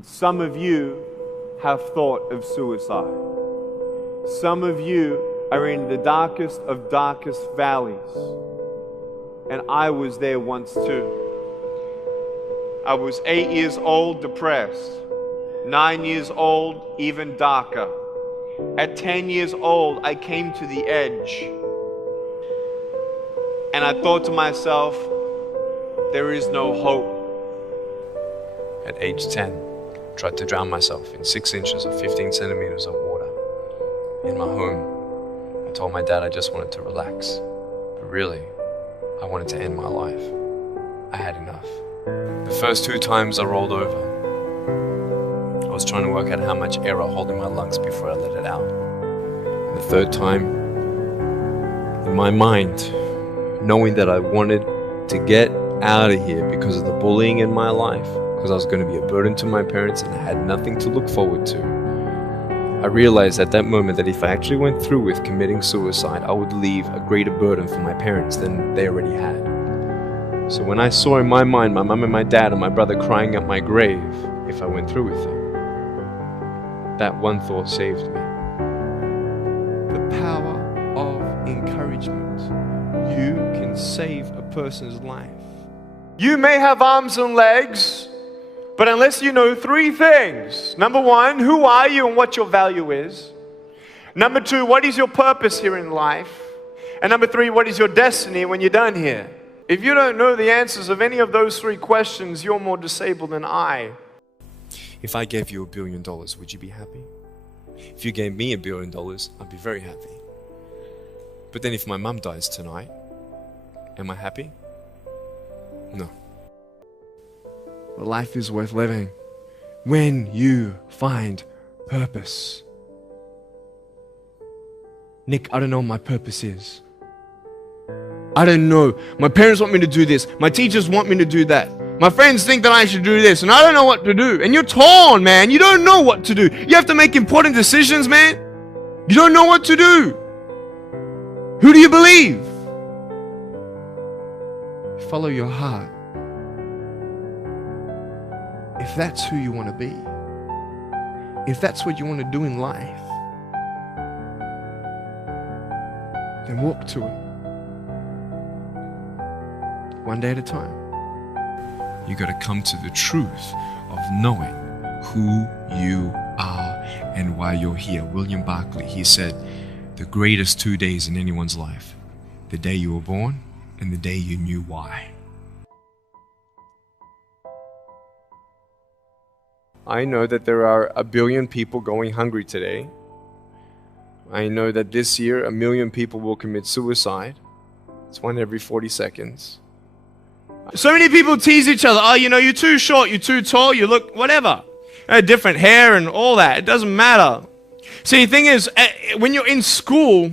And some of you have thought of suicide. Some of you are in the darkest of darkest valleys. And I was there once too. I was 8 years old, depressed. 9 years old, even darker. At 10 years old, I came to the edge. And I thought to myself, there is no hope. At age 10, tried to drown myself in 6 inches or 15 centimeters of water. In my home, I told my dad I just wanted to relax. But really, I wanted to end my life. I had enough. The first 2 times I rolled over, I was trying to work out how much air I hold in my lungs before I let it out. And the third time, in my mind, knowing that I wanted to get out of here because of the bullying in my life, because I was going to be a burden to my parents and I had nothing to look forward to, I realized at that moment that if I actually went through with committing suicide, I would leave a greater burden for my parents than they already had. So when I saw in my mind my mum and my dad and my brother crying at my grave if I went through with it, that one thought saved me. The power of encouragement. You can save a person's life. You may have arms and legs, but unless you know 3 things. Number 1, who are you and what your value is? Number 2, what is your purpose here in life? And number 3, what is your destiny when you're done here? If you don't know the answers of any of those 3 questions, you're more disabled than I. If I gave you $1 billion, would you be happy? If you gave me $1 billion, I'd be very happy. But then if my mum dies tonight, am I happy? No. But life is worth living when you find purpose. Nick, I don't know what my purpose is. I don't know. My parents want me to do this. My teachers want me to do that. My friends think that I should do this, and I don't know what to do. And you're torn, man. You don't know what to do. You have to make important decisions, man. You don't know what to do. Who do you believe? Follow your heart. If that's who you want to be, if that's what you want to do in life, then walk to it. One day at a time. You got to come to the truth of knowing who you are and why you're here. William Barclay, he said, the greatest 2 days in anyone's life, the day you were born and the day you knew why. I know that there are 1 billion people going hungry today. I know that this year 1 million people will commit suicide. It's 1 every 40 seconds. So many people tease each other. Oh, you're too short, you're too tall, you look whatever. Different hair and all that. It doesn't matter. See, the thing is, when you're in school,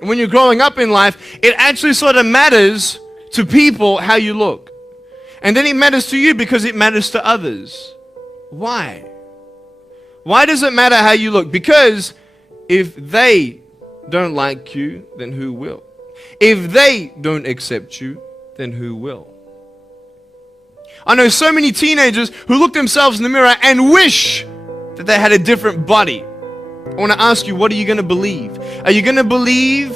when you're growing up in life, it actually sort of matters to people how you look. And then it matters to you because it matters to others. Why? Why does it matter how you look? Because if they don't like you, then who will? If they don't accept you, then who will? I know so many teenagers who look themselves in the mirror and wish that they had a different body. I want to ask you, what are you going to believe? Are you going to believe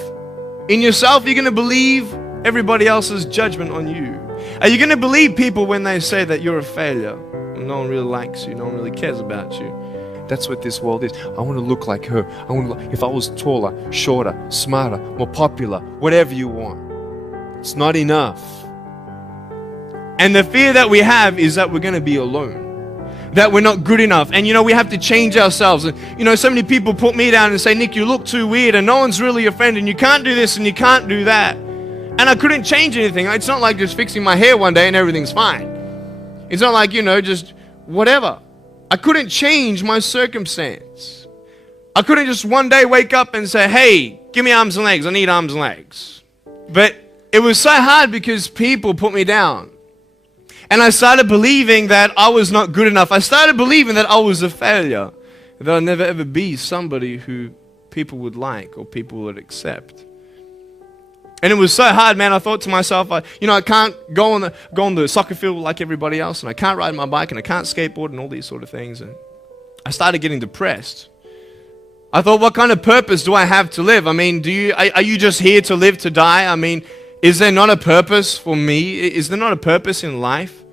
in yourself? Are you going to believe everybody else's judgment on you? Are you going to believe people when they say that you're a failure? No one really likes you. No one really cares about you. That's what this world is. I want to look like her. If I was taller, shorter, smarter, more popular, whatever you want. It's not enough. And the fear that we have is that we're going to be alone. That we're not good enough. And we have to change ourselves. And so many people put me down and say, Nick, you look too weird and no one's really your friend and you can't do this and you can't do that. And I couldn't change anything. It's not like just fixing my hair one day and everything's fine. It's not like, just whatever. I couldn't change my circumstance. I couldn't just one day wake up and say, hey, give me arms and legs. I need arms and legs. But it was so hard because people put me down. And I started believing that I was not good enough. I started believing that I was a failure. That I'd never ever be somebody who people would like or people would accept. And it was so hard, man. I thought to myself, I can't go on the soccer field like everybody else, and I can't ride my bike, and I can't skateboard, and all these sort of things. And I started getting depressed. I thought, what kind of purpose do I have to live? I mean, are you just here to live to die? I mean, is there not a purpose for me? Is there not a purpose in life?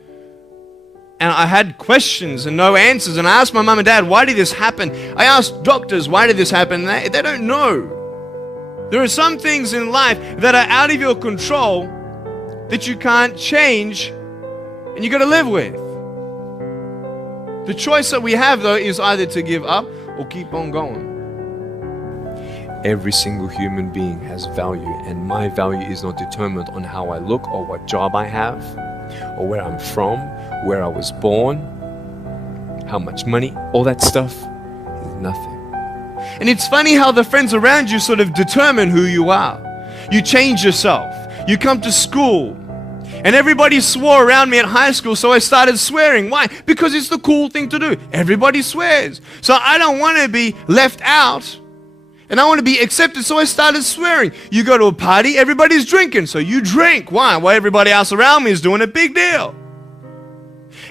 And I had questions and no answers. And I asked my mum and dad, why did this happen? I asked doctors, why did this happen? And they don't know. There are some things in life that are out of your control that you can't change and you got to live with. The choice that we have, though, is either to give up or keep on going. Every single human being has value, and my value is not determined on how I look or what job I have or where I'm from, where I was born, how much money. All that stuff is nothing. And it's funny how the friends around you sort of determine who you are. You change yourself. You come to school. And everybody swore around me at high school, so I started swearing. Why? Because it's the cool thing to do. Everybody swears. So I don't want to be left out. And I want to be accepted, so I started swearing. You go to a party, everybody's drinking, so you drink. Why? Well, everybody else around me is doing a big deal.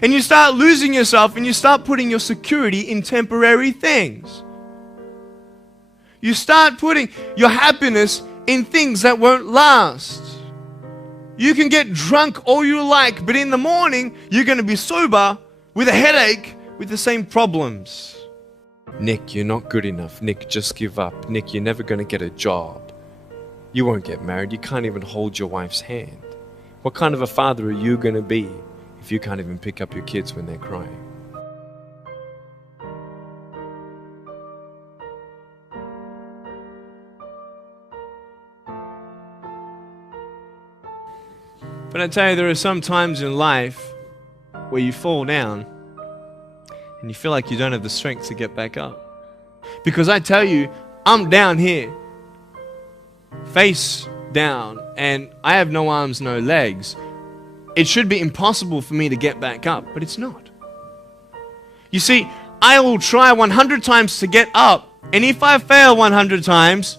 And you start losing yourself, and you start putting your security in temporary things. You start putting your happiness in things that won't last. You can get drunk all you like, but in the morning, you're going to be sober with a headache with the same problems. Nick, you're not good enough. Nick, just give up. Nick, you're never going to get a job. You won't get married. You can't even hold your wife's hand. What kind of a father are you going to be if you can't even pick up your kids when they're crying? But I tell you, there are some times in life where you fall down and you feel like you don't have the strength to get back up. Because I tell you, I'm down here, face down, and I have no arms, no legs. It should be impossible for me to get back up, but it's not. You see, I will try 100 times to get up, and if I fail 100 times,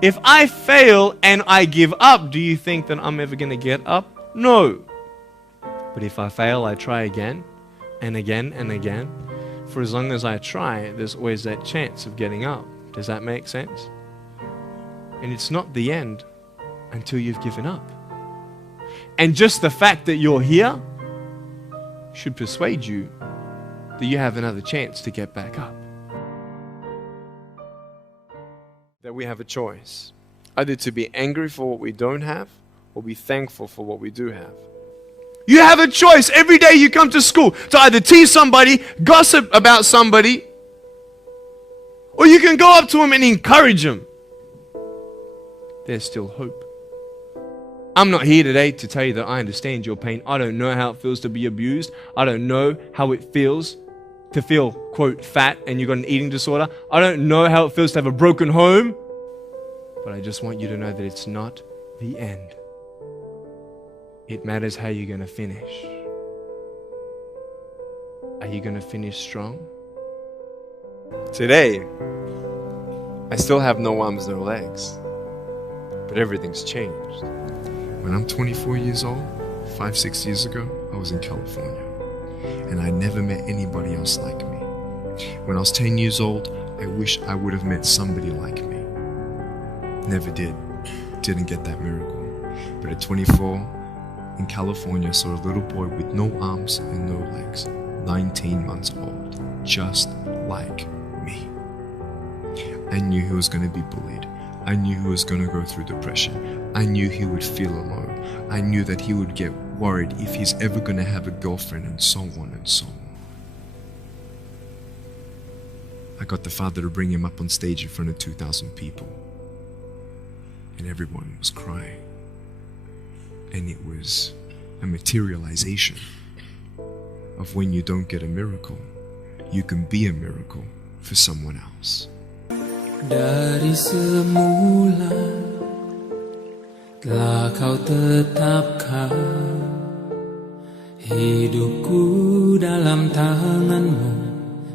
if I fail and I give up, do you think that I'm ever going to get up? No. But if I fail, I try again and again and again. For as long as I try, there's always that chance of getting up. Does that make sense? And it's not the end until you've given up. And just the fact that you're here should persuade you that you have another chance to get back up. That we have a choice, either to be angry for what we don't have or be thankful for what we do have. You have a choice every day you come to school to either tease somebody, gossip about somebody, or you can go up to them and encourage them. There's still hope. I'm not here today to tell you that I understand your pain. I don't know how it feels to be abused. I don't know how it feels to feel, quote, fat and you've got an eating disorder. I don't know how it feels to have a broken home. But I just want you to know that it's not the end. It matters how you're going to finish. Are you going to finish strong? Today, I still have no arms, no legs. But everything's changed. When I'm 24 years old, 5-6 years ago, I was in California. And I never met anybody else like me. When I was 10 years old, I wish I would have met somebody like me. Never did. Didn't get that miracle. But at 24, in California, I saw a little boy with no arms and no legs, 19 months old, just like me. I knew he was going to be bullied. I knew he was going to go through depression. I knew he would feel alone. I knew that he would get worried if he's ever going to have a girlfriend, and so on and so on. I got the father to bring him up on stage in front of 2,000 people. And everyone was crying. And it was a materialization of when you don't get a miracle, you can be a miracle for someone else. Dari semula telah kau tetapkan hidupku dalam tanganmu,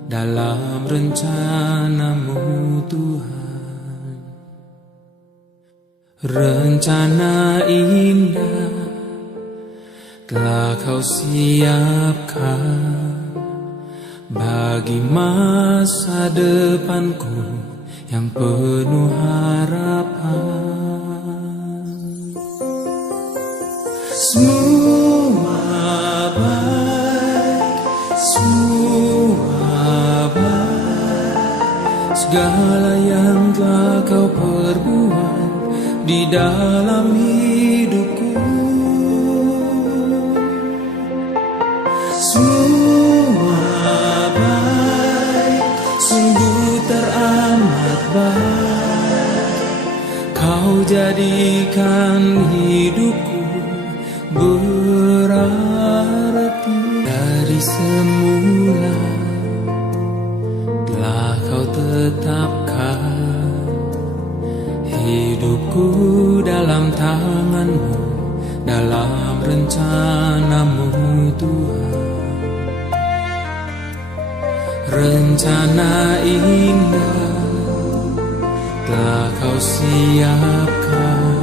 dalam rencanamu Tuhan. Rencana indah telah kau siapkan bagi masa depanku yang penuh harapan. Semua baik, semua baik. Segala yang telah kau perbuat di dalam hidupku, semua baik, sungguh teramat baik. Kau jadikan hidupku berarti. Dari semula telah kau tetapkan hidupku dalam tangan-Mu, dalam rencana-Mu Tuhan. Rencana indah telah kau siapkan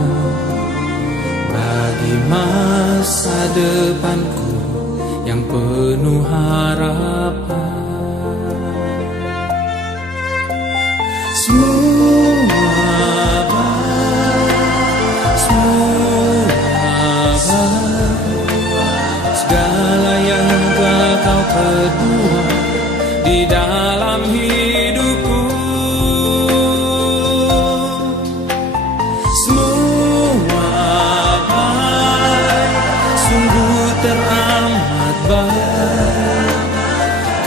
bagi masa depanku yang penuh harapan. Semua baik, semua baik. Segala yang telah kau perbuat di dalam hidupku, semua baik, sungguh teramat baik.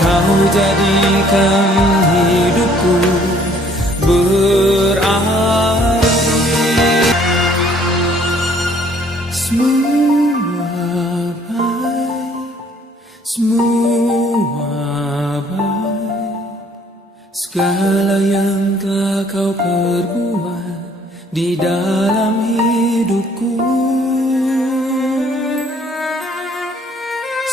Kau jadikan hidupku berarti. Semua baik, semua baik. Segala yang telah kau perbuat di dalam hidupku,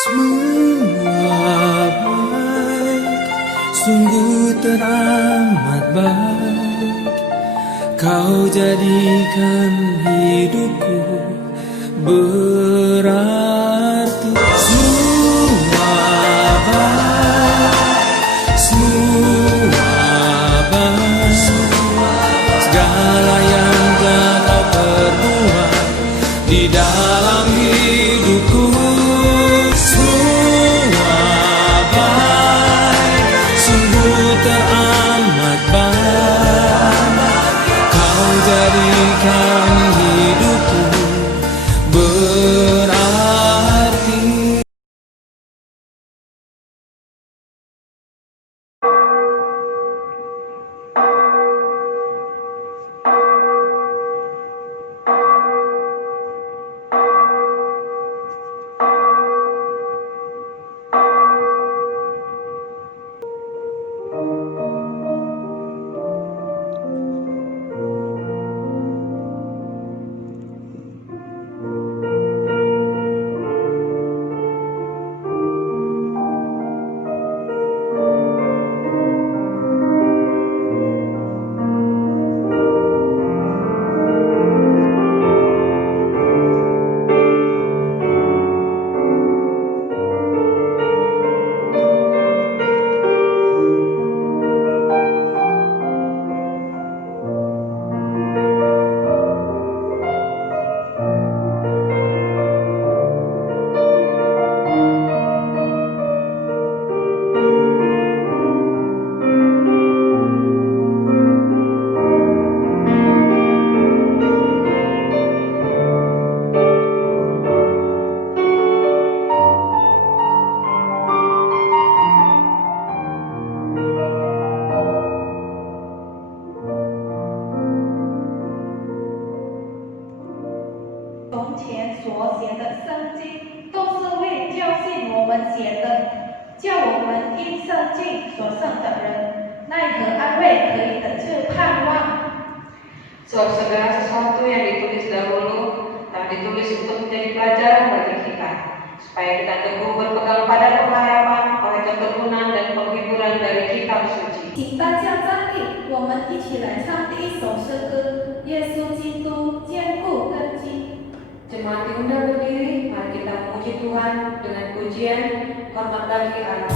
semua baik, sungguh teramat baik. Kau jadikan hidupku berarti. Semua baik, semua baik. Segala yang telah kau perbuat di dalam hidupku, semua baik, sungguh teramat baik. Kau jadikan hidupku berarti. Sebab segala sesuatu yang ditulis dahulu telah ditulis untuk menjadi pelajaran bagi kita, supaya kita teguh berpegang pada pengharapan oleh keturunan dan penghiburan dari kitab suci. 请大家站立，我们一起来唱第一首诗歌《耶稣基督教 Jemaat diundang berdiri, mari kita memuji Tuhan dengan pujian hormat bagi Allah.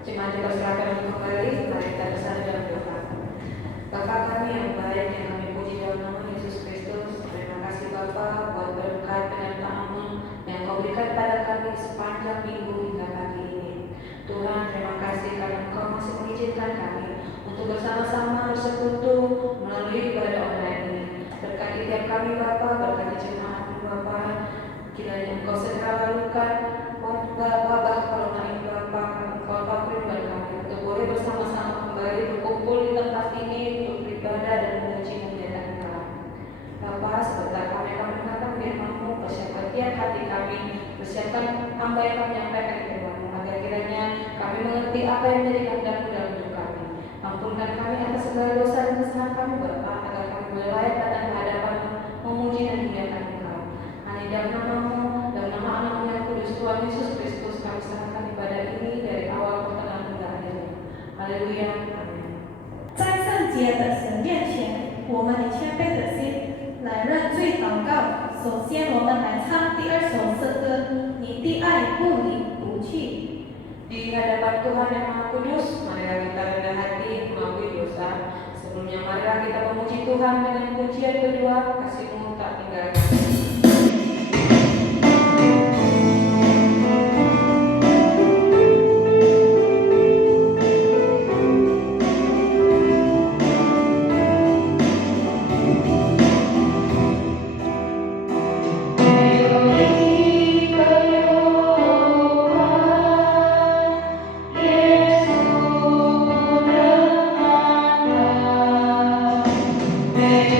Jemaat dipersilakan untuk kembali, mari kita bersama dalam doa. Bapa kami yang baik, yang kami puji dalam nama Yesus Kristus, terima kasih Bapa buat berkat penyertaan-Mu yang Kau berikan pada kami sepanjang minggu hingga pagi ini. Tuhan, terima kasih karena Engkau masih mengizinkan kami untuk bersama-sama bersekutu melalui ibadah online ini. Berkati tiap kami Bapa, berkati jemaat-Mu Bapa, kiranya Engkau segera lakukan Bapa kalau naik Bapa, Engkau berikan kami untuk boleh bersama-sama kembali berkumpul di tempat ini untuk beribadah dan memuji memuliakan Engkau. Bapa, sebentar kami akan mendengarkan firman-Mu, persiapkan tiap hati kami, persiapkan hamba yang kami menyampaikan firman-Mu, agar kiranya kami mengerti apa yang menjadi kehendak-Mu dalam hidup kami. Ampunkan kami atas segala dosa dan kesalahan kami Bapa, agar kami boleh layak datang ke hadapan-Mu, memuji dan memuliakan Engkau. Hanya dalam nama-Mu, dalam nama Anak-Mu yang kudus, Tuhan Yesus Kristus, kami serahkan ibadah ini dari awal pertengahan hingga akhirnya. Haleluya. Amin. 在圣洁的神面前，我们以谦卑的心来认罪祷告。首先，我们来唱第二首诗歌：你的爱不离不弃。 Di hadapan Tuhan yang Maha Kudus, marilah kita rendah hati mengakui dosa. Sebelumnya marilah kita memuji Tuhan dengan pujian kedua, kasih-Mu tak tinggalkan kami. May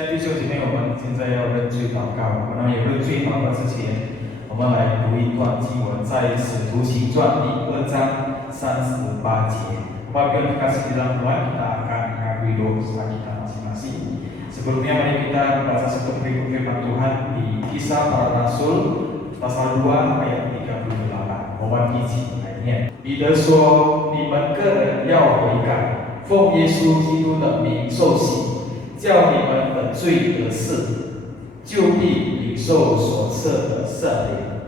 现在弟兄姐妹，我们现在要认罪祷告。我们有认罪祷告之前，我们来读一段经文，在《使徒行传》第2章38节。Apabila kita kasih di dalam Tuhan, kita akan mengakui dosa kita masing-masing. Sebelumnya mari kita baca satu firman Tuhan di Kisah Para Rasul pasal 2 ayat 38。我们一起来念。彼得说：“你们个人要悔改，奉耶稣基督的名受洗。”叫你们的罪得赦，就必领受所赐的圣灵。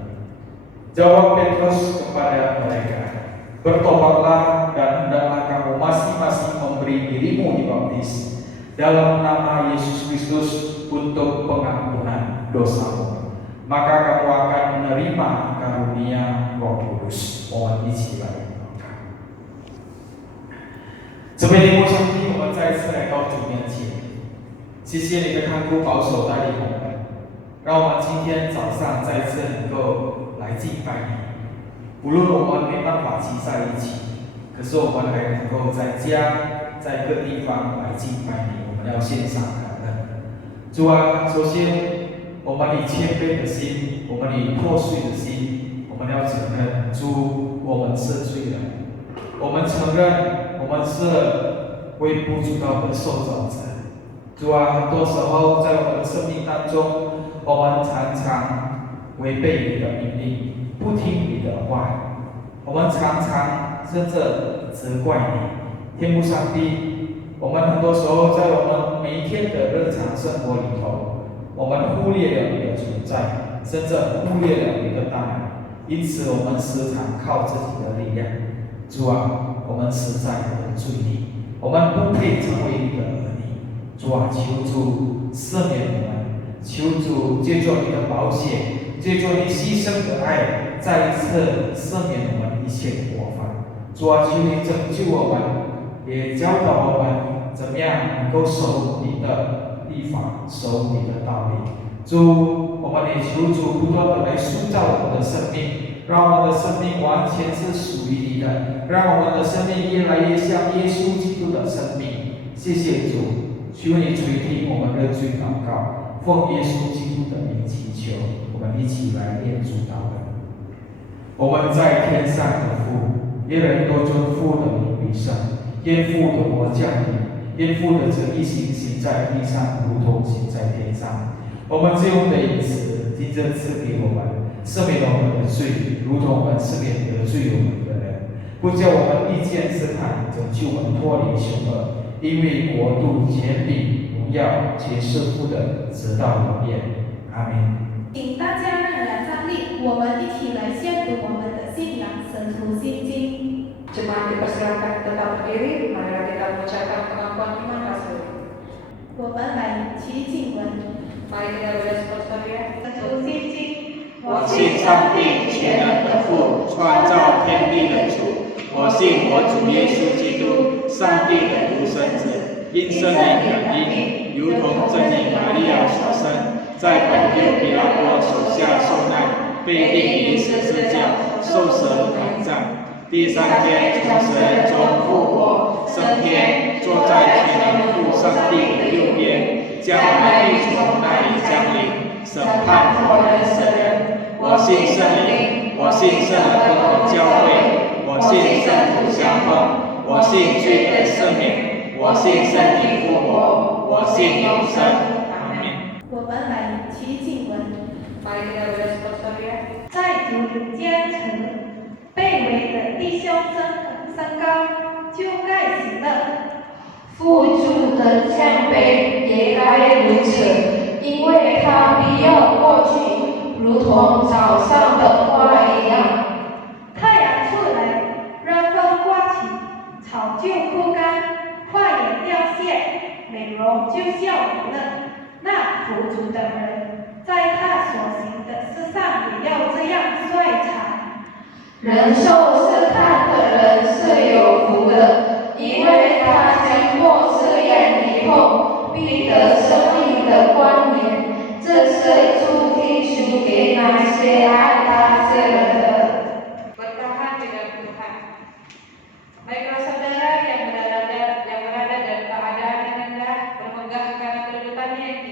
Jawab Petrus kepada mereka, bertobatlah dan hendaklah kamu masing-masing memberi dirimu dibaptis dalam nama Yesus Kristus untuk pengampunan dosamu. Maka kamu akan menerima karunia Roh Kudus. Mohon diberkati. 这边的上帝，我们再次来到主面前。谢谢你的看顾保守带领我们，让我们今天早上再次能够来敬拜你。无论我们没办法齐在一起，可是我们还能够在家、在各地方来敬拜你，我们要献上感恩。主啊，首先我们以谦卑的心，我们以破碎的心，我们要承认主，我们是罪人，我们承认我们是微不足道的受造者。主啊，很多时候在我们的生命当中，我们常常违背你的命令，不听你的话，我们常常甚至责怪你。天父上帝，我们很多时候在我们每一天的日常生活里头，我们忽略了你的存在，甚至忽略了你的大能，因此我们时常靠自己的力量。主啊，我们实在的罪孽，我们不配成为你的儿女。主啊，求主赦免我们，求主借助你的宝血，借助你牺牲的爱，再一次赦免我们一切的过犯。主啊，求你拯救我们，也教导我们怎么样能够守你的律法，守你的道理。主，我们也求主不断的来塑造我们的生命，让我们的生命完全是属于你的，让我们的生命越来越像耶稣基督的生命。谢谢主。求你垂听我们的罪祷告，奉耶稣基督的名祈求，我们一起来念主祷文。我们在天上的父，愿人都尊父的名为圣，愿父的国降临，愿父的旨意行在地上，如同行在天上。我们自由的饮食，今日赐给我们，赦免我们的罪，如同我们赦免得罪我们的人，不叫我们遇见试探，拯救我们脱离凶恶。因为国度、权柄、荣耀，皆是父的，直到永远。阿门。请大家仍然站立，我们一起来宣读我们的信仰《神徒心经》。 Jemaat dipersilakan tetap berdiri, marilah kita mengucapkan pengakuan iman Rasul. 我们来齐经文。 Mari kita bersama ya. 神徒心经。我信上帝全能的父，创造天地的主。我信我主耶稣基督，上帝的独生子，因圣灵感应，如同真理玛利亚所生，在本丢彼拉多手下受难，被钉于十字架，受死埋葬。第三天从死人中复活，升天，坐在全能父上帝的右边，将来必从那里降临，审判活人死人。我信圣灵，我信圣人的教会。 我信圣徒相奉，我信罪得赦免，我信身体复活，我信永生。阿门。我们来齐经文。 Mari kita bersama ya. 在主领坚持，被围的弟兄升高，就该喜乐。父主的降卑也该如此，因为他必要过去，如同早上的花一样。 太阳出来，热风刮起，草就枯干，花也凋谢，美容就笑无了。那富足的人，在他所行的事上也要这样衰残。忍受试探的人是有福的，因为他经过试验以后，必得生命的冠冕。这是主应许给那些爱他的人的。 Bertahan di dalam Tuhan. Baiklah saudara yang berada dalam keadaan yang rendah, bermegah karena kedudukannya yang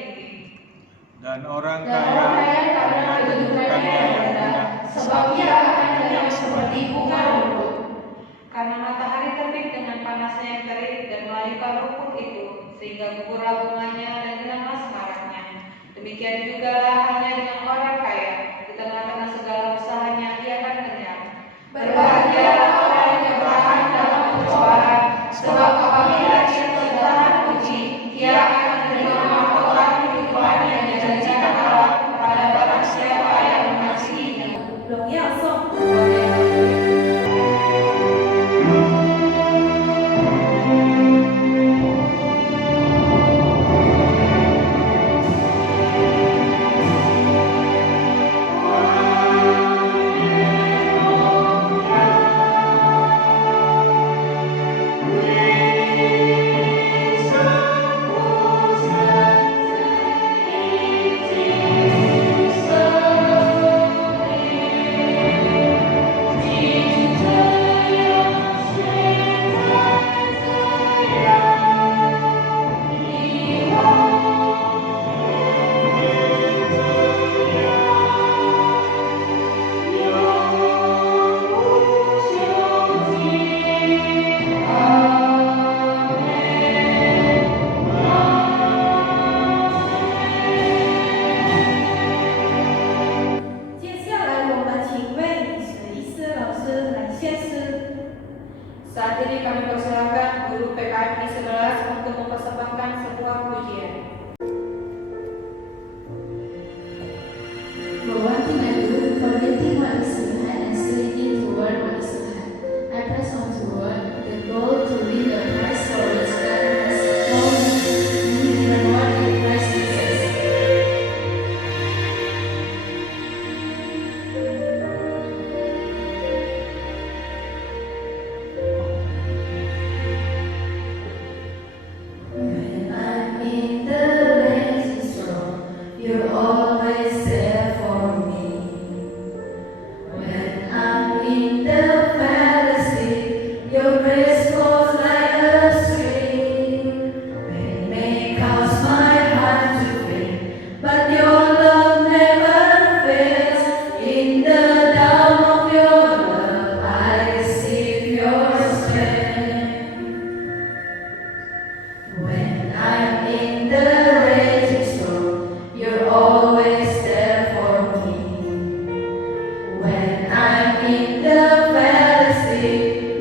Dan orang Dan orang kaya karena kedudukannya yang rendah, sebab ia akan hilang seperti bunga rumput. Karena matahari terbit dengan panasnya yang terik dan melayukan rumput itu, sehingga gugurlah bunganya dan hilanglah semaraknya. Demikian juga halnya dengan orang kaya, di tengah-tengah segala usahanya ia akan kenyang. Berbahagialah orang yang tahan dalam pencobaan, sebab apabila ia tertahan uji, ia akan menerima mahkota kehidupan yang dijanjikan Allah kepada barang siapa yang mengasihinya. 荣耀颂。接下来我们请为李史伊斯老师来献诗。 Saat ini kami persilakan guru PKM 11 untuk mempersembahkan sebuah pujian. 我完定来读和原定我的死海能是因图而我的死海。I press on toward the goal to win the prize for which God has called me in the Lord in Christ Jesus. When I'm in the raging storm, you're always there for me. When I'm in the valley, your grace flows like a stream. Pain may cause my heart to faint, but your love never fails. In the dawn of your love, I receive your strength. When I'm in the raging storm, you're always there for me. When I'm in the valley,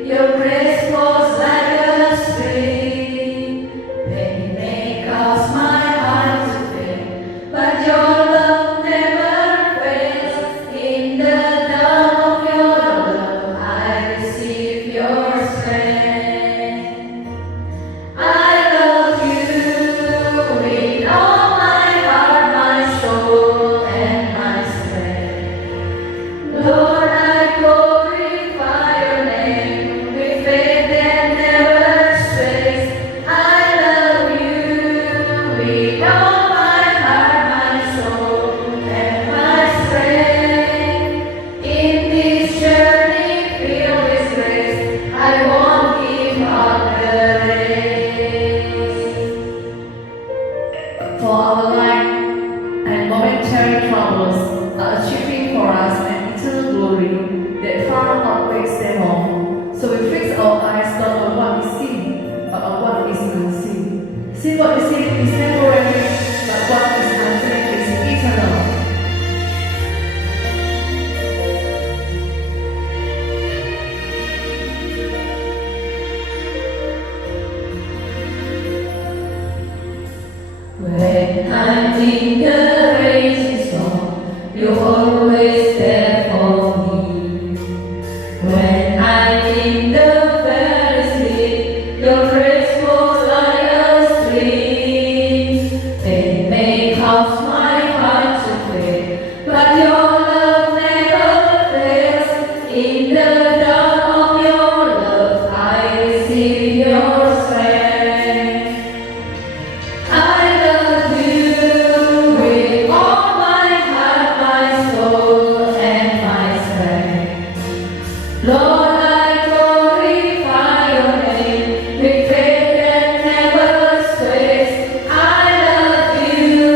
your grace flows like a stream. Pain may cause my heart to faint, but your love never fails. In the dawn of your love, I receive your strength. I love you with all my heart, my soul, and my strength. Lord, I glorify your name with faith that never strays. I love you with all my heart, my soul, and my strength. In this journey filled with grace, I won't give up the race. For our life and momentary troubles are achieving for us an eternal glory that far outweighs them all. So we fix our eyes not on what we see, but on what is unseen. See what we see is temporary, but what is unseen is eternal. When I'm in the raging storm, you're always there for me. When I'm in the valley, your grace flows like a stream. Pain may cause my heart to fail, but your love never fails. In the dawn of your love, I receive your strength. I love you with all my heart, my soul, and my strength. Lord, I glorify your name with faith that never strays. I love you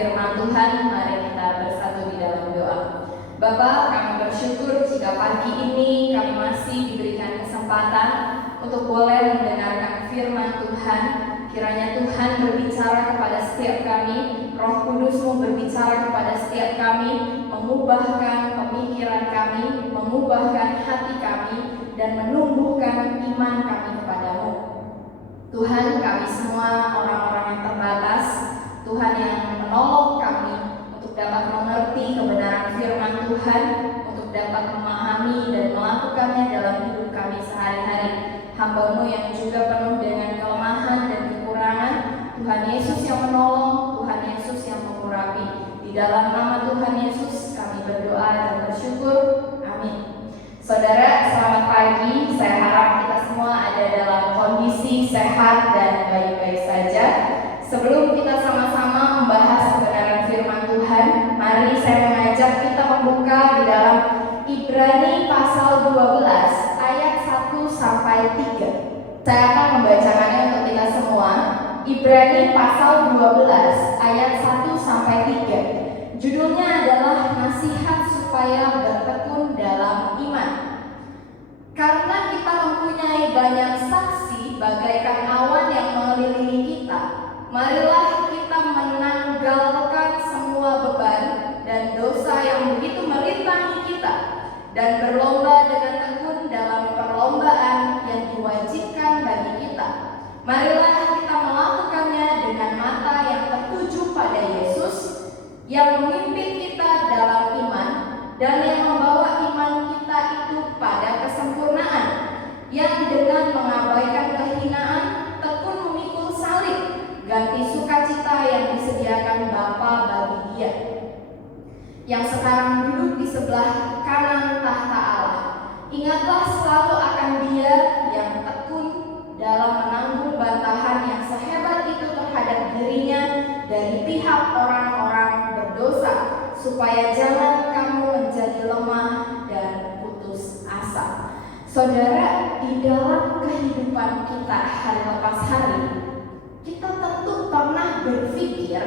firman Tuhan, mari kita bersatu di dalam doa. Bapa, kami bersyukur jika pagi ini kami masih diberikan kesempatan untuk boleh mendengarkan firman Tuhan. Kiranya Tuhan berbicara kepada setiap kami, Roh Kudus-Mu berbicara kepada setiap kami, mengubahkan pemikiran kami, mengubahkan hati kami, dan menumbuhkan iman kami kepadamu. Tuhan, kami semua orang-orang yang terbatas, Tuhan yang menolong kami untuk dapat mengerti kebenaran firman Tuhan, untuk dapat memahami dan melakukannya dalam hidup kami sehari-hari. Hamba-Mu yang juga penuh dengan kelemahan dan kekurangan, Tuhan Yesus yang menolong, Tuhan Yesus yang mengurapi. Di dalam nama Tuhan Yesus kami berdoa dan bersyukur. Amin. Saudara, selamat pagi. Saya harap kita semua ada dalam kondisi sehat dan baik-baik saja. Sebelum kita sama-sama membahas kebenaran firman Tuhan, mari saya mengajak kita membuka di dalam Ibrani pasal 12 ayat 1 sampai 3. Saya akan membacakannya untuk kita semua. Ibrani pasal 12 ayat 1 sampai 3. Judulnya adalah nasihat supaya bertekun dalam iman. Karena kita mempunyai banyak saksi bagaikan awan yang mengelilingi kita, marilah kita menanggalkan semua beban dan dosa yang begitu merintangi kita, dan berlomba dengan tekun dalam perlombaan yang diwajibkan bagi kita. Marilah kita melakukannya dengan mata yang tertuju pada Yesus, yang memimpin kita dalam iman dan yang membawa iman kita itu pada kesempurnaan, yang dengan mengabaikan kehinaan tekun memikul salib, ganti sukacita yang disediakan Bapa bagi Dia, yang sekarang duduk di sebelah kanan tahta Allah. Ingatlah selalu akan Dia yang tekun dalam menanggung bantahan yang sehebat itu terhadap dirinya dari pihak orang-orang berdosa, supaya jangan kamu menjadi lemah dan putus asa. Saudara, di dalam kehidupan kita hari lepas hari, kita tentu pernah berpikir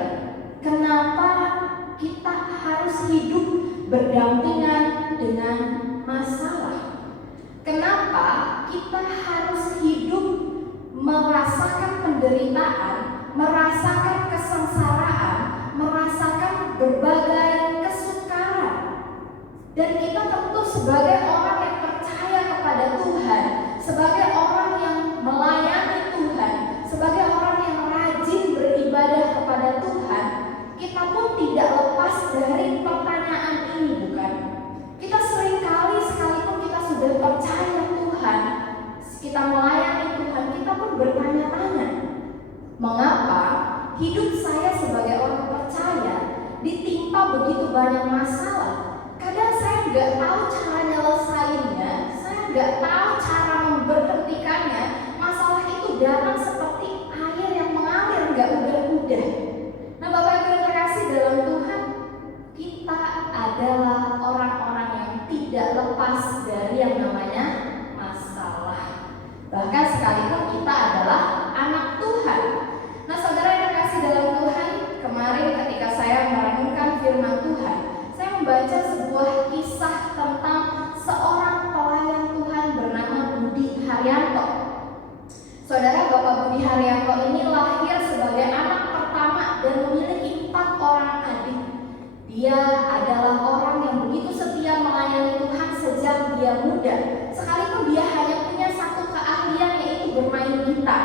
kenapa kita harus hidup berdampingan dengan masalah. Kenapa kita harus hidup merasakan penderitaan, merasakan kesengsaraan, merasakan berbagai kesukaran. Dan kita tentu sebagai orang yang percaya kepada Tuhan, sebagai orang yang melayani Tuhan, sebagai orang yang rajin beribadah kepada Tuhan, kita pun tidak lepas dari pertanyaan ini, bukan? Kita seringkali sekalipun kita sudah percaya Tuhan, kita melayani Tuhan, kita pun bertanya-tanya, mengapa hidup saya sebagai orang percaya ditimpa begitu banyak masalah? Kadang saya nggak tahu cara nyelesainnya, saya nggak tahu cara memberhentikannya. Masalah itu datang seperti air yang mengalir, nggak udah-udah. Nah, Bapak Ibu yang terkasih dalam Tuhan, kita adalah orang-orang yang tidak lepas dari yang namanya masalah. Bahkan sekalipun kita adalah anak Tuhan. Nah, saudara yang terkasih dalam Tuhan, kemarin ketika saya merenungkan firman Tuhan, saya membaca sebuah kisah tentang seorang pelayan Tuhan bernama Budi Haryanto. Saudara, Bapak Budi Haryanto ini lahir sebagai anak pertama dan memiliki 4 orang adik. Dia adalah orang yang begitu setia melayani Tuhan sejak dia muda. Sekalipun dia hanya punya satu keahlian, yaitu bermain gitar,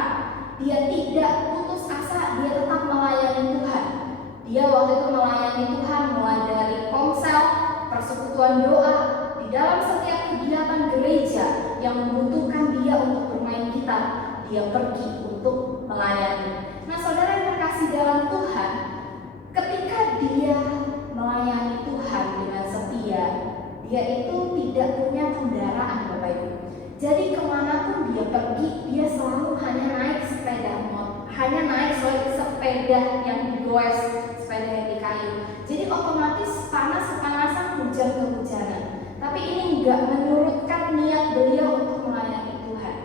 dia tidak putus asa, dia tetap melayani Tuhan. Dia waktu itu melayani Tuhan mulai dari komsel, persekutuan doa, di dalam setiap kegiatan gereja yang membutuhkan dia untuk bermain gitar, dia pergi untuk melayani. Nah, saudara yang terkasih dalam Tuhan, ketika dia melayani Tuhan dengan setia, dia itu tidak punya kendaraan, Bapak Ibu. Jadi kemanapun dia pergi, dia selalu hanya naik sepeda yang digoes, sepeda yang di kayu. Jadi otomatis panas-panasan, hujan-kehujanan. Tapi ini enggak menyurutkan niat beliau untuk melayani Tuhan.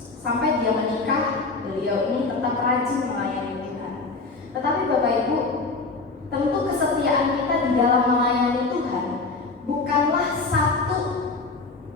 Sampai dia menikah, beliau ini tetap rajin melayani Tuhan. Tetapi Bapak Ibu, dalam melayani Tuhan bukanlah satu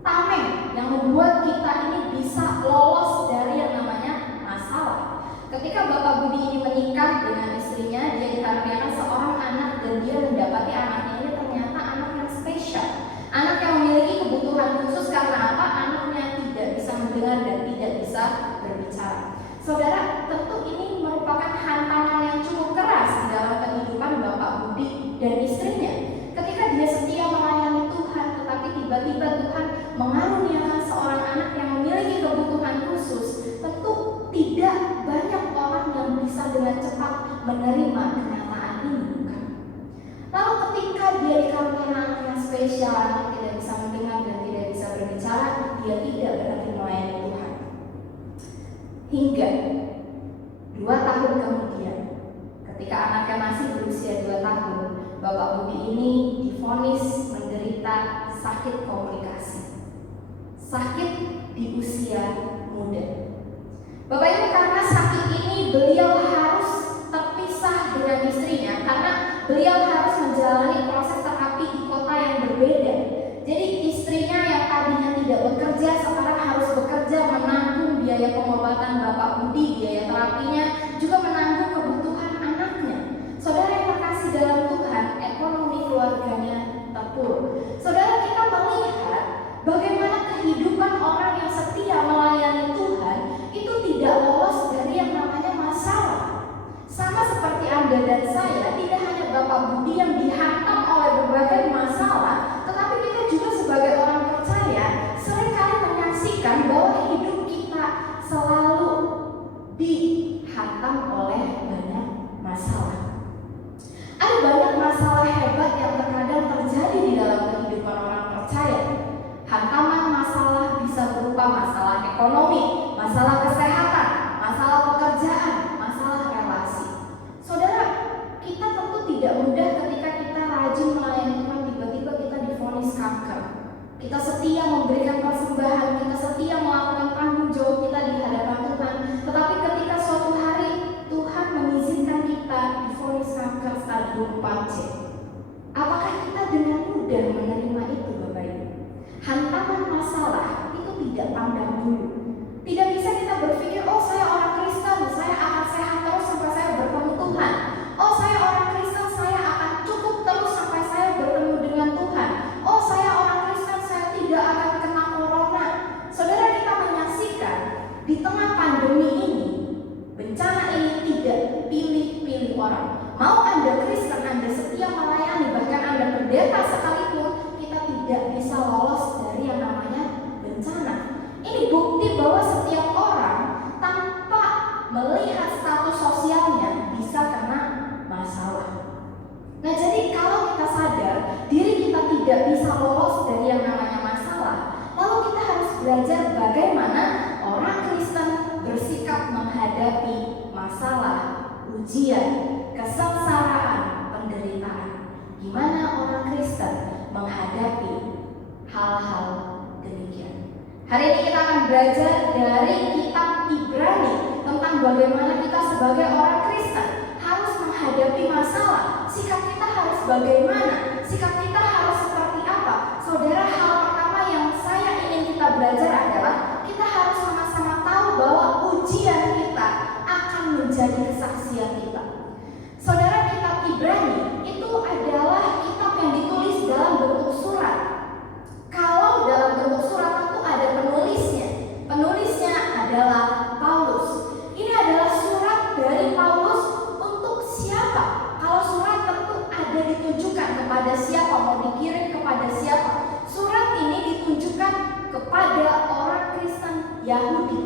tameng yang membuat kita ini bisa lolos dari yang namanya masalah. Ketika Bapak Budi ini menikah dengan istrinya, dia dikaruniakan seorang anak dan dia mendapati anaknya ini ternyata anak yang spesial, anak yang memiliki kebutuhan khusus. Karena apa? Anaknya tidak bisa mendengar dan tidak bisa berbicara. Saudara, tentu ini merupakan hantaman yang cukup keras dalam kehidupan Bapak Budi dan istrinya. Ketika dia setia melayani Tuhan, tetapi tiba-tiba Tuhan mengaruniakan seorang anak yang memiliki kebutuhan khusus, tentu tidak banyak orang yang bisa dengan cepat menerima kenyataan ini, bukan? Lalu ketika dia dikaruniakan anak yang spesial, anak yang tidak bisa mendengar dan tidak bisa berbicara, dia tidak berhenti melayani Tuhan. Hingga 2 tahun kemudian, ketika anaknya masih berusia 2 tahun, Bapak Budi ini divonis menderita sakit komplikasi, sakit di usia muda. Bapak Ibu, karena sakit ini beliau harus terpisah dengan istrinya karena beliau harus menjalani proses terapi di kota yang berbeda. Jadi istrinya yang tadinya tidak bekerja sekarang harus bekerja, menanggung biaya pengobatan Bapak Budi, biaya terapinya, juga menanggung kebutuhan anaknya. Saudara yang terkasih dalam Tuhan, ekonomi keluarganya terpuruk. Saudara, kita melihat bagaimana kehidupan orang yang setia melayani Tuhan itu tidak lolos dari yang namanya masalah. Sama seperti Anda dan saya, tidak hanya Bapak Budi yang dihantam oleh berbagai masalah, tetapi kita juga sebagai orang percaya seringkali menyaksikan bahwa hidup kita selalu dihantam oleh banyak masalah. Ada banyak masalah hebat yang terkadang terjadi di dalam kehidupan orang percaya. Hantaman masalah bisa berupa masalah ekonomi, masalah kesehatan, masalah pekerjaan, masalah relasi. Saudara, kita tentu tidak mudah ketika kita rajin melayani Tuhan, tiba-tiba kita divonis kanker. Kita setia memberikan persembahan, kita setia melakukan tanggung jawab kita di hadapan Tuhan. Tetapi ketika suatu hari Tuhan mengizinkan kita divonis kanker stadium 4C, apakah kita dengan mudah menerima itu, Bapak Ibu? Hantaman masalah itu tidak pandang bulu. Tidak bisa kita berpikir, oh saya orang Kristen, saya akan sehat terus sampai saya bertemu Tuhan. Oh saya orang Kristen, saya akan cukup terus sampai saya bertemu dengan Tuhan. Oh saya orang Kristen, saya tidak akan kena corona. Saudara, kita menyaksikan di tengah pandemi ini, bencana ini tidak pilih-pilih orang. Mau Anda Kristen, Anda setia melayani, bahkan Anda pendeta sekalipun, kita tidak bisa lolos dari yang namanya bencana. Ini bukti bahwa setiap orang tanpa melihat status sosialnya bisa kena masalah. Nah, jadi kalau kita sadar diri kita tidak bisa lolos dari yang namanya masalah, lalu kita harus belajar bagaimana orang Kristen bersikap menghadapi masalah, ujian, kesengsaraan, penderitaan. Gimana orang Kristen menghadapi hal-hal demikian? Hari ini kita akan belajar dari kitab Ibrani tentang bagaimana kita sebagai orang Kristen harus menghadapi masalah. Sikap kita harus bagaimana? Sikap kita harus seperti apa? Saudara, hal pertama yang saya ingin kita belajar adalah kita harus sama-sama tahu bahwa ujian kita akan menjadi kesaksian kita. Saudara, kitab Ibrani itu adalah kitab yang ditulis dalam bentuk surat. Kalau dalam bentuk surat tentu ada penulisnya. Penulisnya adalah Paulus. Ini adalah surat dari Paulus untuk siapa? Kalau surat tentu ada ditujukan kepada siapa, mau dikirim kepada siapa. Surat ini ditujukan kepada orang Kristen Yahudi.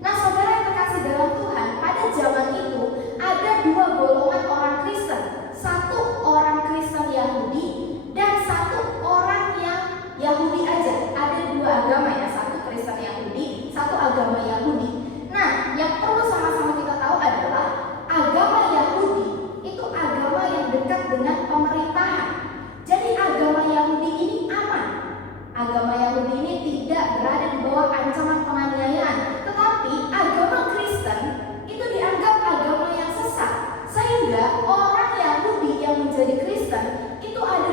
Nah, saudara yang terkasih dalam Tuhan, pada zaman itu ada 2 golongan orang Kristen. Satu orang Kristen Yahudi dan satu orang yang Yahudi aja. Ada 2 agama ya, satu Kristen Yahudi, satu agama Yahudi. Nah, yang perlu sama-sama kita tahu adalah agama Yahudi itu agama yang dekat dengan pemerintahan. Jadi agama Yahudi ini aman. Agama Yahudi ini tidak berada di bawah ancaman penganiayaan. Tetapi agama Kristen itu dianggap agama yang sesat. Sehingga orang Yahudi yang menjadi Kristen itu ada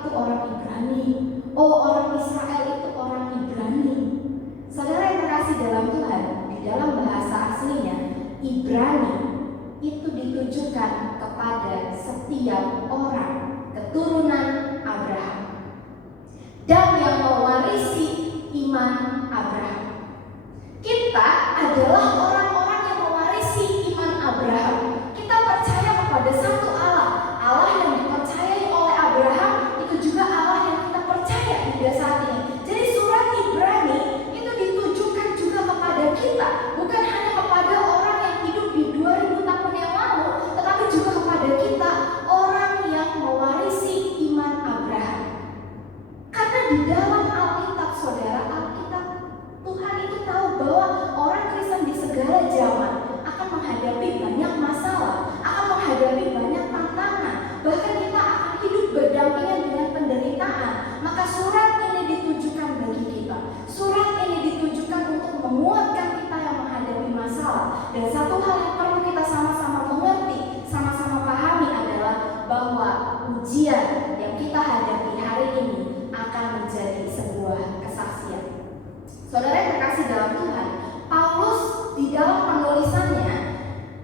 itu orang Ibrani. Oh, orang Israel itu orang Ibrani. Saudara yang terkasih dalam Tuhan, di dalam bahasa aslinya, Ibrani itu ditujukan kepada setiap orang keturunan Abraham dan yang mewarisi iman Abraham. Kita adalah orang-orang yang mewarisi iman Abraham. Kita percaya kepada satu Allah. Allah yang dipercayai oleh Abraham itu juga Allah yang kita percaya hingga saat ini. Jadi surat Ibrani itu ditujukan juga kepada kita, bukan hanya kepada orang yang hidup di 2000 tahun yang lalu, tetapi juga kepada kita, orang yang mewarisi iman Abraham. Karena di dalam Alkitab, saudara, Alkitab, Tuhan itu tahu bahwa orang Kristen di segala zaman akan menghadapi banyak masalah, akan menghadapi banyak tantangan, bahkan kita akan hidup berdampingan dengan penderitaan. Maka surat ini ditujukan bagi kita. Surat ini ditujukan untuk menguatkan kita yang menghadapi masalah. Dan satu hal yang perlu kita sama-sama mengerti, sama-sama pahami adalah bahwa ujian yang kita hadapi hari ini akan menjadi sebuah kesaksian. Saudara yang terkasih dalam Tuhan, Paulus di dalam penulisannya,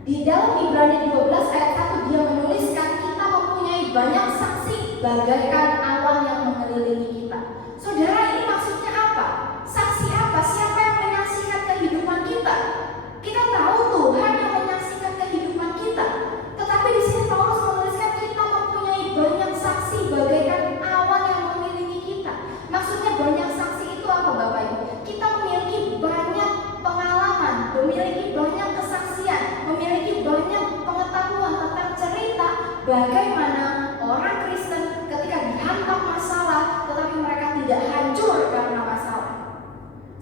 di dalam Ibrani 12 ayat 1 dia menuliskan kita mempunyai banyak saksi bagaikan awan yang mengelilingi kita. Saudara, ini maksudnya apa? Saksi apa? Siapa yang menyaksikan kehidupan kita? Kita tahu Tuhan yang menyaksikan kehidupan kita. Tetapi di sini Paulus menuliskan kita mempunyai banyak saksi bagaikan awan yang mengelilingi kita. Maksudnya banyak saksi itu apa, Bapak Ibu? Kita memiliki banyak pengalaman, memiliki banyak kesaksian, memiliki banyak pengetahuan tentang cerita bagaimana orang Kristen ketika dihantam masalah tetapi mereka tidak hancur karena masalah.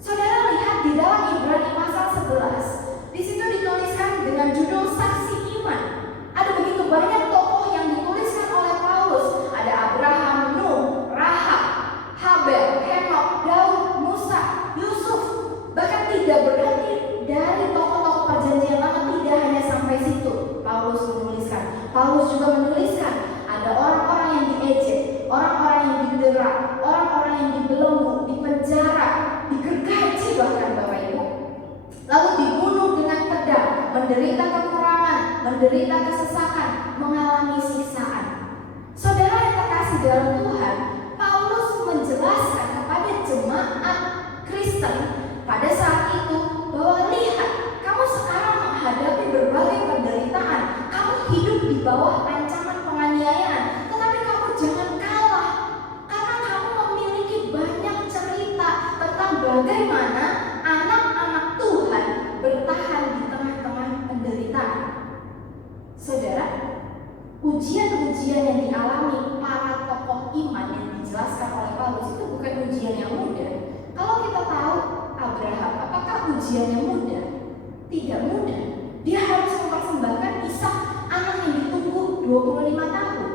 Saudara lihat di dalam Ibrani pasal 11, di situ dituliskan dengan judul saksi iman. Ada begitu banyak tokoh yang dituliskan oleh Paulus. Ada Abraham, Nuh, Rahab, Habel, Henok, Daud, Musa, Yusuf. Bahkan tidak berhenti dari tokoh-tokoh perjanjian lama, tidak hanya sampai situ Paulus menuliskan. Paulus juga menuliskan ada orang-orang yang diejek, orang-orang yang didera, orang-orang yang dibelenggu, dipenjara, digergaji bahkan, Bapak Ibu. Lalu dibunuh dengan pedang, menderita kekurangan, menderita kesesakan, mengalami siksaan. Saudara yang terkasih dalam Tuhan, Paulus menjelaskan kepada jemaat Kristen pada saat itu bahwa lihat, kamu sekarang menghadapi berbagai penderitaan, kamu hidup di bawah ancaman penganiayaan, tetapi kamu jangan kalah, karena kamu memiliki banyak cerita tentang bagaimana anak-anak Tuhan bertahan di tengah-tengah penderitaan. Saudara, ujian-ujian yang dialami para tokoh iman yang dijelaskan oleh Paulus itu bukan ujian yang mudah. Kalau kita tahu Abraham, apakah ujiannya mudah? Tidak mudah. Dia harus mempersembahkan Ishak, anak yang ditunggu 25 tahun.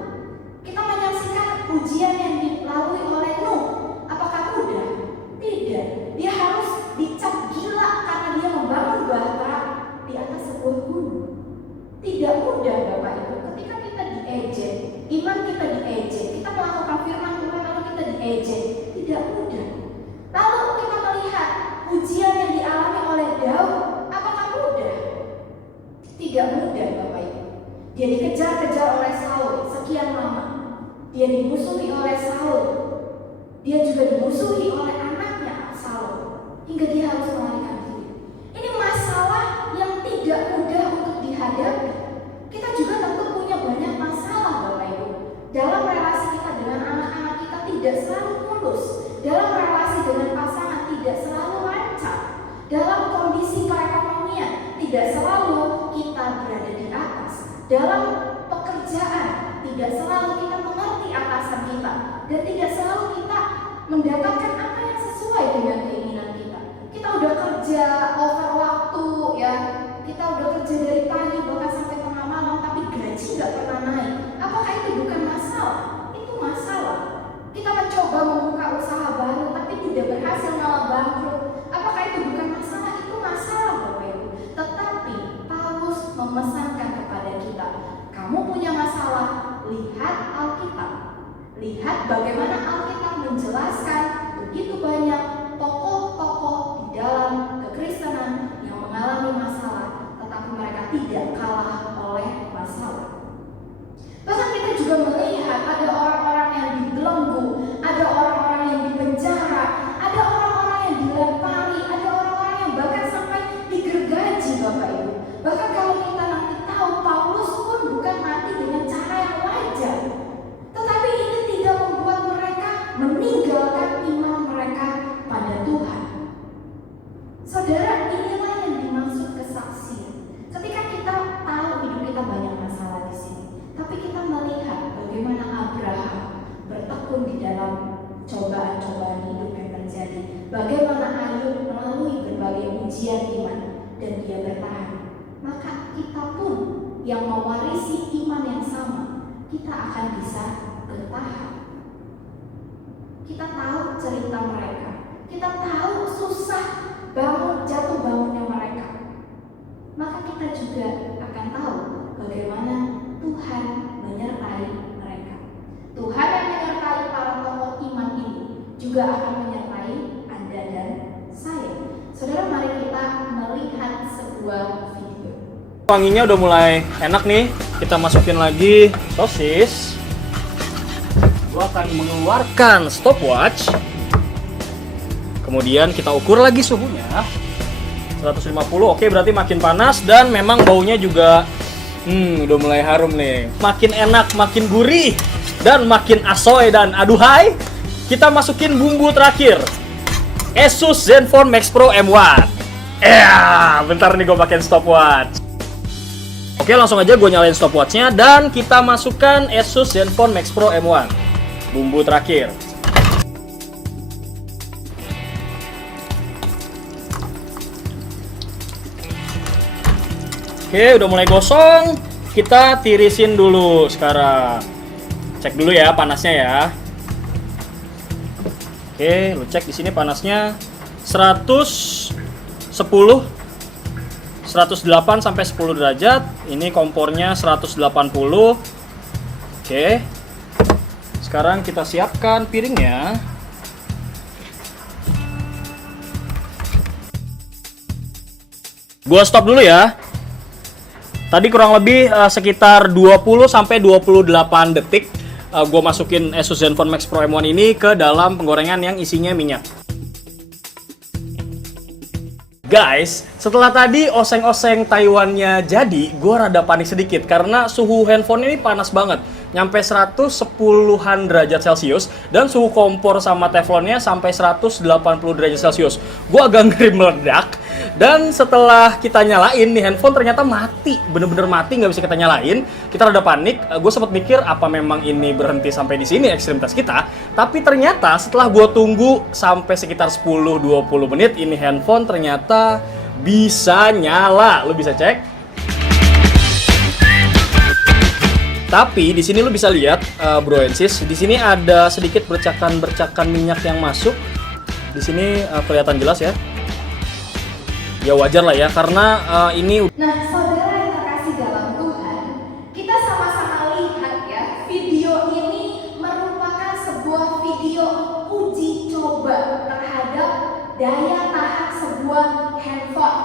Kita menyaksikan ujian yang dilalui oleh Nuh. Apakah mudah? Tidak. Dia harus dicap gila karena dia membangun bahtera di atas sebuah gunung. Tidak mudah, Bapak Ibu. Ketika kita diejek, iman kita diejek, kita melakukan firman Tuhan lalu kita diejek, tidak mudah. Lalu kita melihat ujian yang dialami oleh Daud, apakah mudah? Tidak mudah, Bapak Ibu. Dia dikejar-kejar oleh Saul sekian lama. Dia dimusuhi oleh Saul. Dia juga dimusuhi oleh anaknya Saul, hingga dia harus melarikan diri. Ini masalah yang tidak mudah untuk dihadapi. Kita juga tentu punya banyak masalah, Bapak Ibu. Dalam relasi kita dengan anak-anak kita tidak selalu mulus. Dalam relasi dengan pasangan tidak selalu lancar. Dalam kondisi perekonomian tidak selalu kita berada di atas. Dalam pekerjaan tidak selalu kita mengerti atasan kita, dan tidak selalu kita mendapatkan apa yang sesuai dengan keinginan kita. Kita udah kerja over waktu, ya, kita udah kerja dari pagi bahkan sampai tengah malam, tapi gaji nggak pernah naik. Apakah itu bukan masalah? Itu masalah. Kita mencoba membuka usaha baru tapi tidak berhasil, malah bangkrut. Apakah itu bukan masalah? Itu masalah, Bapak Ibu. Tetapi Paulus memesankan kepada kita, kamu punya masalah, lihat Alkitab, Lihat bagaimana Alkitab menjelaskan begitu banyak tokoh-tokoh di dalam kekristenan yang mengalami masalah, tetapi mereka tidak kalah oleh masalah. Bahkan kita juga melihat ada orang-orang yang dibelenggu, ada orang-orang yang dipenjara, ada orang-orang yang dilempari, ada orang-orang yang bahkan sampai digergaji, Bapak Ibu. Bahkan kalau kita nanti tahu, Paulus pun bukan mati dengan cara yang wajar, tetapi ini tidak membuat mereka meninggalkan iman mereka pada Tuhan. Saudara, inilah yang dimaksud kesaksian. Ketika kita tahu hidup kita banyak masalah di sini, tapi kita melihat bagaimana Abraham bertekun di dalam cobaan-cobaan hidup yang terjadi, bagaimana Ayub melalui berbagai ujian iman dan dia bertahan, maka kita pun yang mewarisi iman yang sama, kita akan bisa bertahan. Kita tahu cerita mereka, kita tahu susah jatuh bangunnya mereka, maka kita juga akan tahu bagaimana Tuhan menyertai mereka. Tuhan yang menyertai para tokoh iman ini juga akan menyertai Anda dan saya. Saudara, mari kita melihat sebuah video. Wanginya udah mulai enak nih. Kita masukin lagi sosis. Gua akan mengeluarkan stopwatch. Kemudian kita ukur lagi suhunya. 150. Oke, berarti makin panas dan memang baunya juga udah mulai harum nih. Makin enak, makin gurih dan makin asoy dan aduhai. Kita masukin bumbu terakhir. Asus Zenfone Max Pro M1. Bentar nih gue pakein stopwatch. Oke, langsung aja gue nyalain stopwatchnya dan kita masukkan Asus Zenfone Max Pro M1. Bumbu terakhir. Oke, udah mulai gosong. Kita tirisin dulu sekarang. Cek dulu ya panasnya ya. Oke, lu cek di sini panasnya 110, 108 sampai 10 derajat. Ini kompornya 180. Oke. Sekarang kita siapkan piringnya. Gua stop dulu ya. Tadi kurang lebih sekitar 20 sampai 28 detik gue masukin Asus Zenfone Max Pro M1 ini ke dalam penggorengan yang isinya minyak. Guys, setelah tadi oseng-oseng Taiwannya jadi, gue rada panik sedikit karena suhu handphone ini panas banget. Nyampe 110-an derajat Celcius dan suhu kompor sama teflonnya sampai 180 derajat Celcius. Gue agak ngeri meledak dan setelah kita nyalain nih handphone ternyata mati, bener-bener mati, nggak bisa kita nyalain. Kita rada panik. Gue sempat mikir apa memang ini berhenti sampai di sini ekstremitas kita. Tapi ternyata setelah gue tunggu sampai sekitar 10-20 menit ini handphone ternyata bisa nyala. Lo bisa cek. Tapi di sini lo bisa lihat, bro and sis, di sini ada sedikit bercakan-bercakan minyak yang masuk. Di sini kelihatan jelas ya. Ya wajar lah ya, karena ini. Nah, saudara yang terkasih dalam Tuhan, kita sama-sama lihat ya, video ini merupakan sebuah video uji coba terhadap daya tahan sebuah handphone.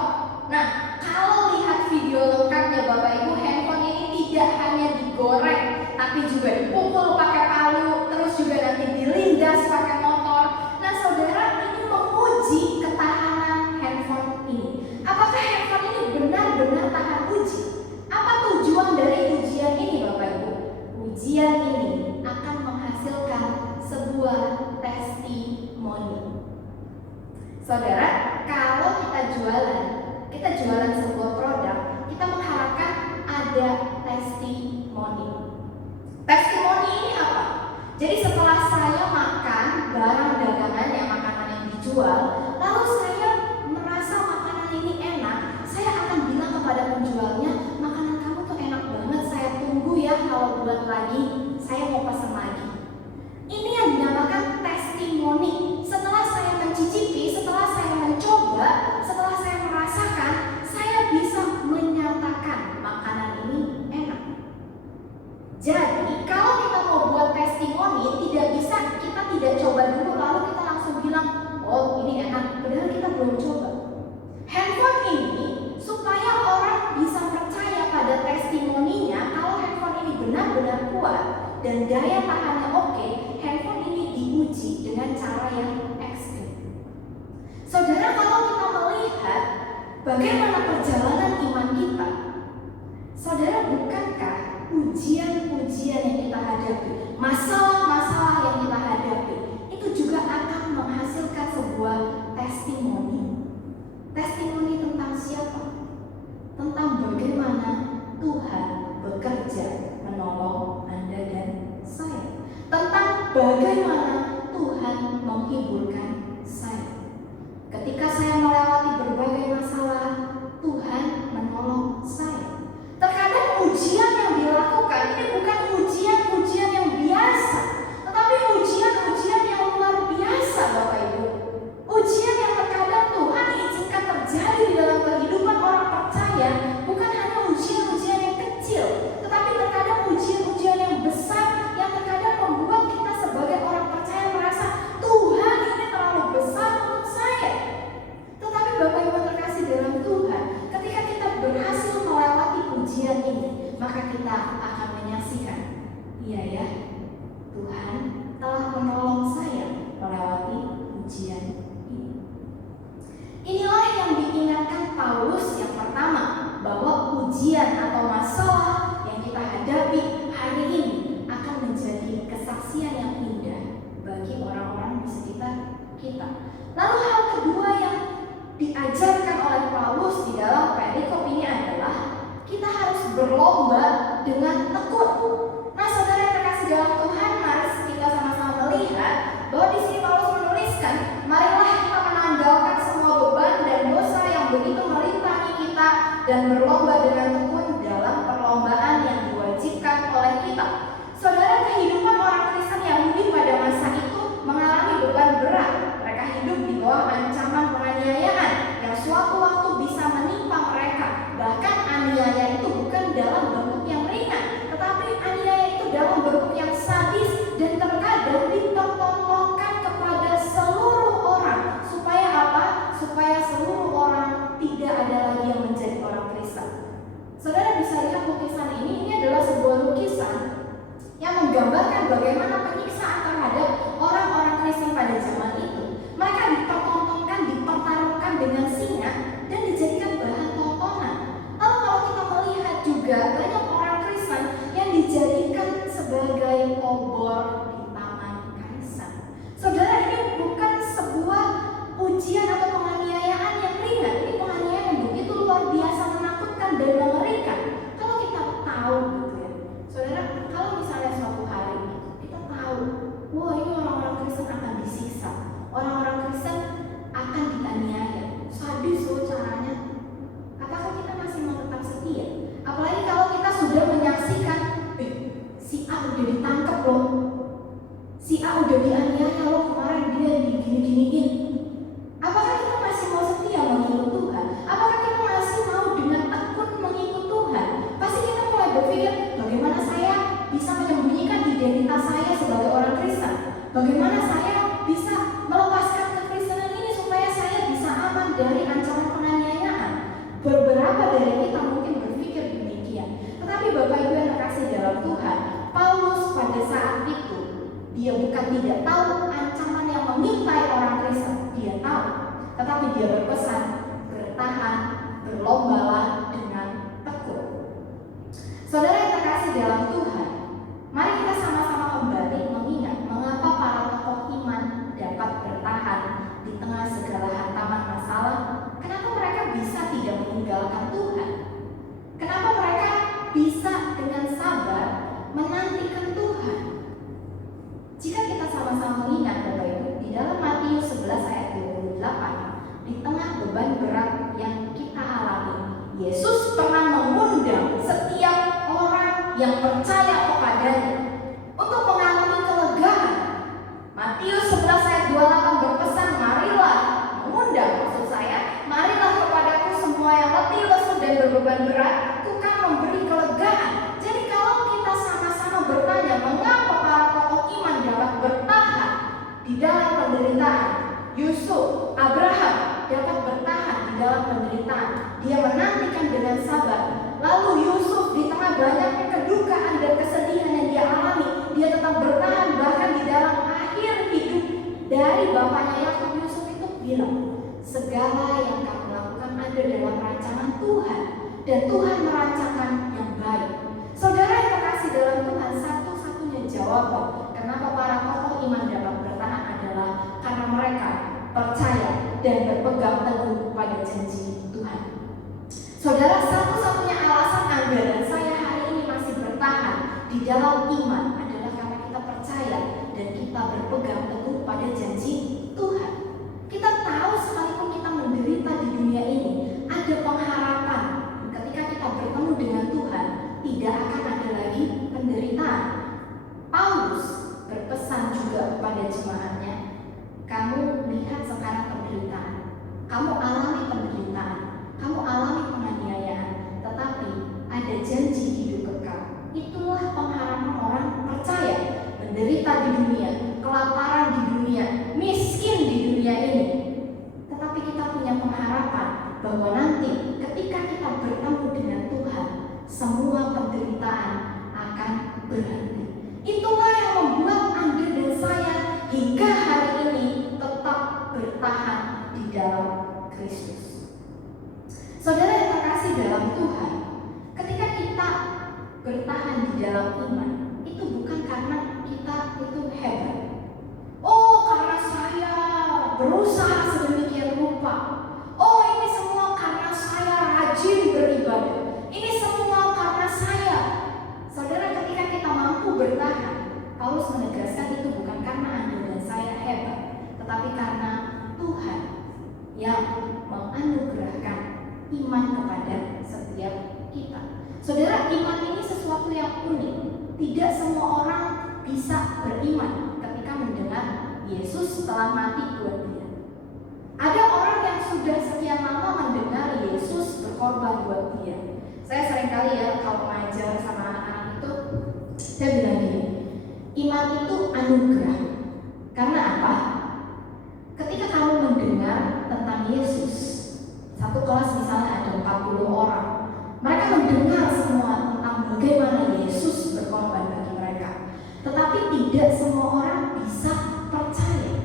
Nah, kalau lihat video lengkapnya Bapak Ibu, handphone ini tidak hanya digoreng, tapi juga dipukul pakai palu, terus juga nanti dilindas pakai motor. Nah, saudara, ini menguji ketahanan handphone ini. Apakah handphone ini benar-benar tahan uji? Apa tujuan dari ujian ini Bapak Ibu? Ujian ini akan menghasilkan sebuah testimoni. Saudara, kalau kita jualan sebuah produk, kita mengharapkan ada testimoni. Testimoni ini apa? Jadi setelah saya makan barang dagangan yang makanan yang dijual, lalu saya merasa makanan ini enak, saya akan bilang kepada penjualnya, makanan kamu tuh enak banget, saya tunggu ya kalau buat lagi, saya mau pesan lagi. Ini yang dinamakan testimoni. Setelah saya mencicipi, setelah saya mencoba, setelah saya merasakan, saya bisa menyatakan makanan ini enak. Jadi, kalau kita mau buat testimoni, bagaimana perjalanan iman kita? Saudara, bukankah ujian-ujian yang kita hadapi, masalah-masalah yang kita hadapi, itu juga akan menghasilkan sebuah testimoni. Testimoni tentang siapa? Tentang bagaimana Tuhan bekerja menolong Anda dan saya. Tentang bagaimana Tuhan menghiburkan saya. Ketika saya melewati berbagai masalah, Tuhan menolong saya. Terkadang ujian yang dilakukan ini bukan ujian-ujian yang biasa, tetapi ujian-ujian yang luar biasa, Bapak Ibu. Ujian yang terkadang Tuhan izinkan terjadi di dalam kehidupan orang percaya, bukan hanya ujian-ujian yang kecil, tetapi terkadang ujian-ujian yang besar yang terkadang membuat kita sebagai orang percaya merasa Tuhan ini terlalu besar untuk saya. Tetapi Bapak Ibu terkasih dalam Tuhan, ketika kita berhasil melewati ujian ini, maka kita akan menyaksikan, iya ya, Tuhan telah menolong saya melewati ujian ini. Inilah yang diingatkan Paulus yang pertama, bahwa ujian atau masalah yang kita hadapi hari ini akan menjadi kesaksian yang indah bagi orang-orang di sekitar kita. Lalu hal kedua yang diajarkan oleh Paulus di dalam perikop ini adalah kita harus berlomba dengan tekun. Nah, saudara yang terkasih dalam Tuhan, mari kita sama-sama melihat bahwa di sini Paulus menuliskan, marilah kita menanggalkan semua beban dan dosa yang begitu melimpahi kita dan berlomba dengan tekun dalam perlombaan yang diwajibkan oleh kita. Saudara, kehidupan orang Kristen Yahudi pada masa itu mengalami beban berat. Mereka hidup di bawah ancaman penganiayaan yang suatu waktu bisa menimpa mereka. Bahkan aniaya itu bukan dalam bentuk yang ringan, tetapi aniaya itu dalam bentuk yang sadis dan terkadang dipertontonkan kepada seluruh orang. Supaya apa? Supaya seluruh orang tidak ada lagi yang menjadi orang Kristen. Saudara bisa lihat lukisan ini adalah sebuah lukisan yang menggambarkan bagaimana penyiksaan terhadap orang-orang Kristen pada zaman itu. Mereka dipertontonkan, dipertaruhkan dengan singa dan dijadikan bahan tontonan. Lalu kalau kita melihat juga banyak orang Kristen yang dijadikan sebagai obor di taman kaisar. Saudara, ini bukan sebuah ujian atau penganiayaan yang ringan. Ini penganiayaan yang begitu luar biasa, menakutkan dan mengerikan. Kalau kita tahu gitu ya, saudara, kalau misalnya suatu hari kita tahu, wah ini orang-orang Kristen akan disiksa, orang-orang Kristen akan dianiaya, sadis loh caranya. Apakah kita masih mau tetap setia? Apalagi kalau kita sudah menyaksikan, si A udah ditangkap loh, si A udah dianiaya loh, kemarin dia digini-giniin. Apakah kita masih mau setia mengikut Tuhan? Apakah kita masih mau dengan tekun mengikut Tuhan? Pasti kita mulai berpikir, bagaimana saya bisa menyembunyikan identitas saya sebagai orang Kristen? Bagaimana saya bisa melepaskan kekristenan ini supaya saya bisa aman dari ancaman penganiayaan? Beberapa dari kita mungkin berpikir demikian. Tetapi Bapak Ibu yang terkasih dalam Tuhan, Paulus pada saat itu, dia bukan tidak tahu ancaman yang mengintai orang Kristen. Dia tahu, tetapi dia berpesan, bertahan, berlombalah dengan tekun. Saudara yang terkasih dalam Tuhan, mari kita sama-sama kembali mengingat mengapa para tokoh iman dapat bertahan di tengah segala hantaman masalah. Kenapa mereka bisa tidak meninggalkan Tuhan? Kenapa mereka bisa dengan sabar menantikan Tuhan? Jika kita sama-sama mengingat Bapak Ibu, di dalam Matius 11 ayat 28, di tengah beban berat yang kita alami, Yesus pernah mengundang setiap orang yang percaya kepadanya untuk mengalami kelegaan. Matius 11 ayat 28 berpesan, marilah, mengundang maksud saya, marilah kepadaku semua yang letih, lesu dan berbeban berat, kukan memberi kelegaan. Jadi kalau kita sama-sama bertanya, mengapa para tokoh iman dapat bertahan di dalam penderitaan? Yusuf, Abraham dapat bertahan di dalam penderitaan. Dia menantikan dengan sabar. Lalu Yusuf di tengah banyaknya kedukaan dan kesedihan yang dia alami, dia tetap bertahan. Bahkan di dalam akhir hidup dari bapaknya Yakub, Yusuf itu bilang, segala yang kamu lakukan ada dalam dan Tuhan merancangkan yang baik. Saudara yang terkasih dalam Tuhan, satu-satunya jawaban kenapa para tokoh iman dapat bertahan adalah karena mereka percaya dan berpegang teguh pada janji Tuhan. Saudara, satu-satunya alasan Anda dan saya hari ini masih bertahan di dalam iman adalah karena kita percaya dan kita berpegang teguh pada janji Tuhan. Kita tahu sekalipun kita menderita di dunia ini, ada pengharapan. Ketika kita bertemu dengan Tuhan, tidak akan ada lagi penderitaan. Paulus berpesan juga kepada jemaatnya, kamu lihat sekarang penderitaan, kamu alami penderitaan, kamu alami penganiayaan, tetapi ada janji hidup kekal. Itulah pengharapan orang percaya. Menderita di dunia, kelaparan di dunia, miskin di dunia ini, tetapi kita punya pengharapan bahwa nanti ketika kita bertemu dengan Tuhan, semua penderitaan akan berhenti. Itulah yang membuat Anda dan saya hingga hari ini tetap bertahan di dalam Kristus. Saudara yang terkasih dalam Tuhan, ketika kita bertahan di dalam iman, itu bukan karena kita itu hebat. Oh, karena saya berusaha sedemikian rupa. Oh, ini semua karena saya rajin beribadah. Ini semua karena saya. Saudara, ketika kita mampu bertahan, Paulus menegaskan itu bukan karena Anda dan saya hebat, tetapi karena Tuhan yang menganugerahkan iman kepada setiap kita. Saudara, iman ini sesuatu yang unik. Tidak semua orang bisa beriman ketika mendengar Yesus telah mati buat dia. Ada orang yang sudah sekian lama mendengar Yesus berkorban buat dia. Saya seringkali ya kalau mengajar sama anak-anak itu, saya bilang gini, iman itu anugerah. Karena apa? Ketika kamu mendengar tentang Yesus, satu kelas misalnya ada 40 orang, mereka mendengar semua tentang bagaimana Yesus berkorban bagi mereka. Tetapi tidak semua orang bisa percaya.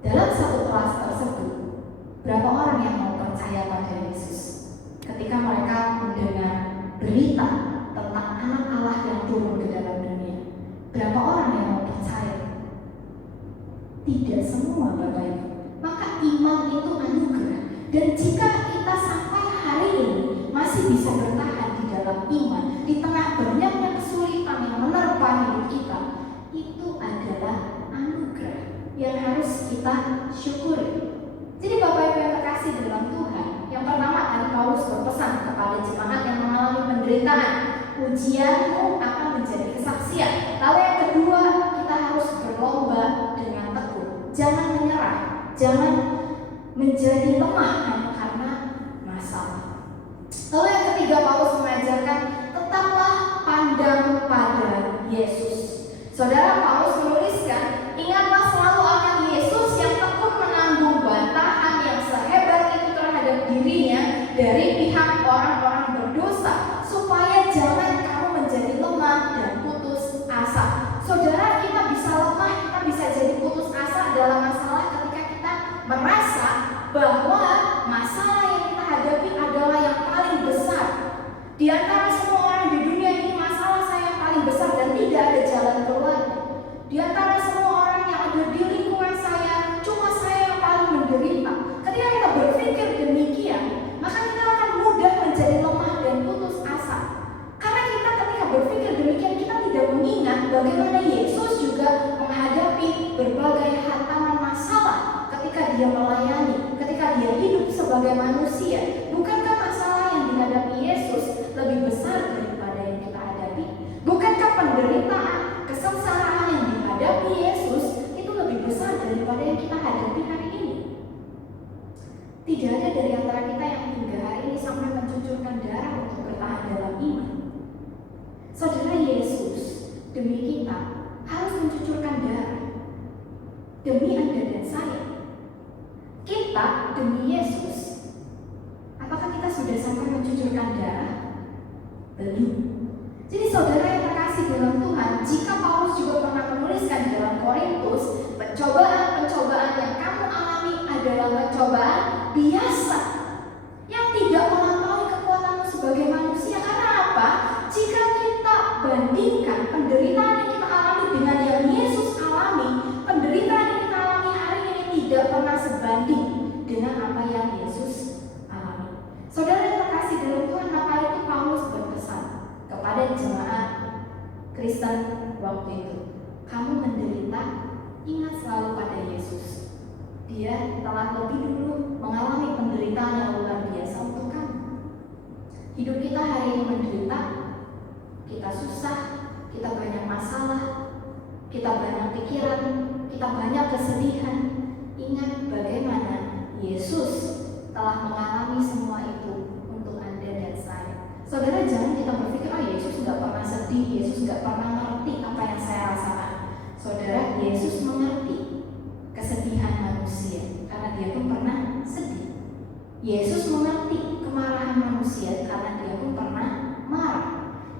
Dalam satu kelas tersebut, berapa orang yang mau percaya pada Yesus? Ketika mereka mendengar berita tentang anak Allah yang turun ke dalam dunia, berapa orang yang mau percaya? Tidak semua, Bapak Ibu. Maka iman itu anugerah. Dan jika kita sampai hari ini masih bisa bertahan di dalam iman, di tengah banyaknya kesulitan yang menerpa hidup kita, itu adalah anugerah yang harus kita syukuri. Jadi Bapak Ibu yang terkasih dalam Tuhan, yang pertama tadi Paulus berpesan kepada jemaat yang mengalami penderitaan, ujianmu akan menjadi kesaksian. Lalu yang kedua, kita harus berlomba dengan teguh. Jangan menyerah, jangan menjadi lemah hanya karena masalah. Lalu yang ketiga, Paulus mengajarkan tetaplah pandang pada Yesus. Saudara, Paulus menuliskan, ingatlah selalu akan Yesus yang tekun menanggung bantahan yang sehebat itu terhadap dirinya dari pihak orang-orang berdosa, supaya jangan kamu menjadi lemah dan putus asa. Saudara, kita bisa lemah, kita bisa jadi putus asa dalam masalah ketika kita merasa bahwa masalah yang kita hadapi adalah yang paling besar. Di antara semua orang di dunia ini, masalah saya yang paling besar dan tidak ada jalan keluarnya. Di antara semua orang yang ada di lingkungan saya, cuma saya yang paling menderita. Ketika kita berpikir demikian, maka kita akan mudah menjadi lemah dan putus asa. Karena kita ketika berpikir demikian, kita tidak mengingat bagaimana Yesus juga menghadapi berbagai hantaman masalah ketika dia melayani, ketika dia hidup sebagai manusia. Bukankah masalah yang dihadapi Yesus lebih besar daripada yang kita hadapi? Bukankah penderitaan, kesengsaraan yang dihadapi Yesus itu lebih besar daripada yang kita hadapi hari ini? Tidak ada dari antara kita yang hingga hari ini sampai mencucurkan darah untuk bertahan dalam iman. Saudara, Yesus demi kita harus mencucurkan darah. Demi Anda dan saya. Kita demi Yesus. Apakah kita sudah sampai mencucurkan darah? Belum. Jadi saudara yang terkasih dalam Tuhan, jika Paulus juga pernah menuliskan dalam Korintus, pencobaan-pencobaan yang kamu alami adalah pencobaan biasa yang tidak tulisan waktu itu. Kamu menderita, ingat selalu pada Yesus. Dia telah lebih dulu mengalami penderitaan yang luar biasa untuk kamu. Hidup kita hari ini menderita, kita susah, kita banyak masalah, kita banyak pikiran, kita banyak kesedihan. Ingat bagaimana Yesus telah mengalami semua itu untuk Anda dan saya. Saudara, jangan kita berpikir, Yesus nggak pernah sedih, Yesus nggak pernah ngerti apa yang saya rasakan. Saudara, Yesus mengerti kesedihan manusia karena dia pun pernah sedih. Yesus mengerti kemarahan manusia karena dia pun pernah marah.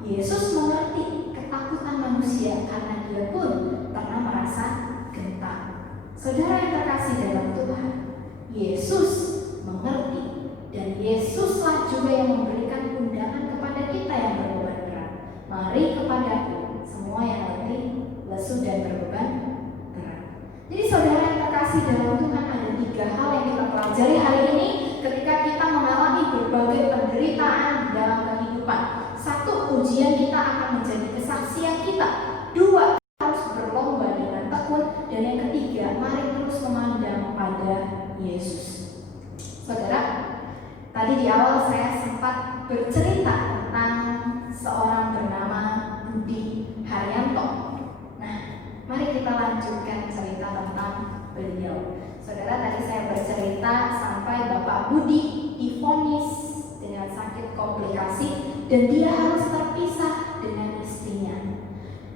Yesus mengerti ketakutan manusia karena dia pun pernah merasa gentar. Saudara yang terkasih dalam Tuhan, Yesus mengerti, dan Yesuslah juga yang memberikan undangan kepada kita yang berbeban berat. Mari kepadaku semua yang letih, lesu dan berbeban berat. Jadi saudara yang terkasih dalam Tuhan, ada 3 hal yang kita pelajari hari ini ketika kita mengalami berbagai penderitaan di dalam kehidupan. 1, ujian kita akan menjadi kesaksian kita. 2, harus berlomba dengan tekun. Dan yang ketiga, mari terus memandang pada Yesus. Saudara, tadi di awal saya sempat bercerita tentang seorang bernama Budi Haryanto. Nah, mari kita lanjutkan cerita tentang beliau. Saudara, tadi saya bercerita sampai Bapak Budi divonis dengan sakit komplikasi dan dia harus terpisah dengan istrinya.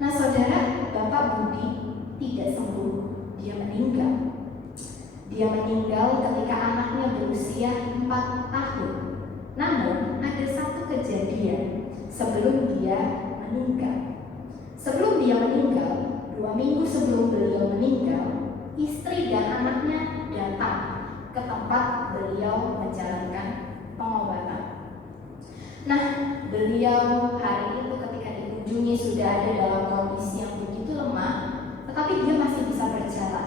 Nah, saudara, Bapak Budi tidak sembuh, dia meninggal. Dia meninggal ketika anaknya berusia 4 tahun. Namun, ada satu kejadian sebelum dia meninggal. Sebelum dia meninggal, 2 minggu sebelum beliau meninggal, istri dan anaknya datang ke tempat beliau menjalankan pengobatan. Nah, beliau hari itu ketika dikunjungi sudah ada dalam kondisi yang begitu lemah, tetapi dia masih bisa berjalan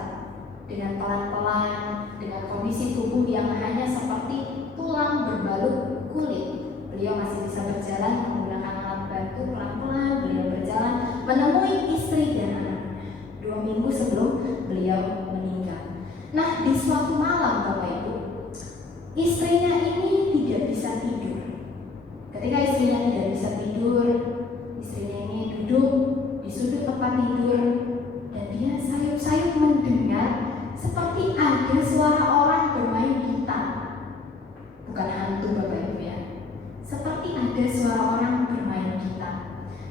dengan pelan-pelan, dengan kondisi tubuh yang hanya seperti tulang berbalut kulit. Beliau masih bisa berjalan menggunakan alat bantu, pelan-pelan beliau berjalan menemui istri dan anaknya 2 minggu sebelum beliau meninggal. Nah, di suatu malam Bapak Ibu, istrinya ini tidak bisa tidur. Ketika istrinya tidak bisa tidur, istrinya ini duduk di sudut tempat tidur dan dia sayup-sayup mendengar seperti ada suara orang bermain gitar. Bukan hantu Bapak Ibu ya. Seperti ada suara orang bermain gitar.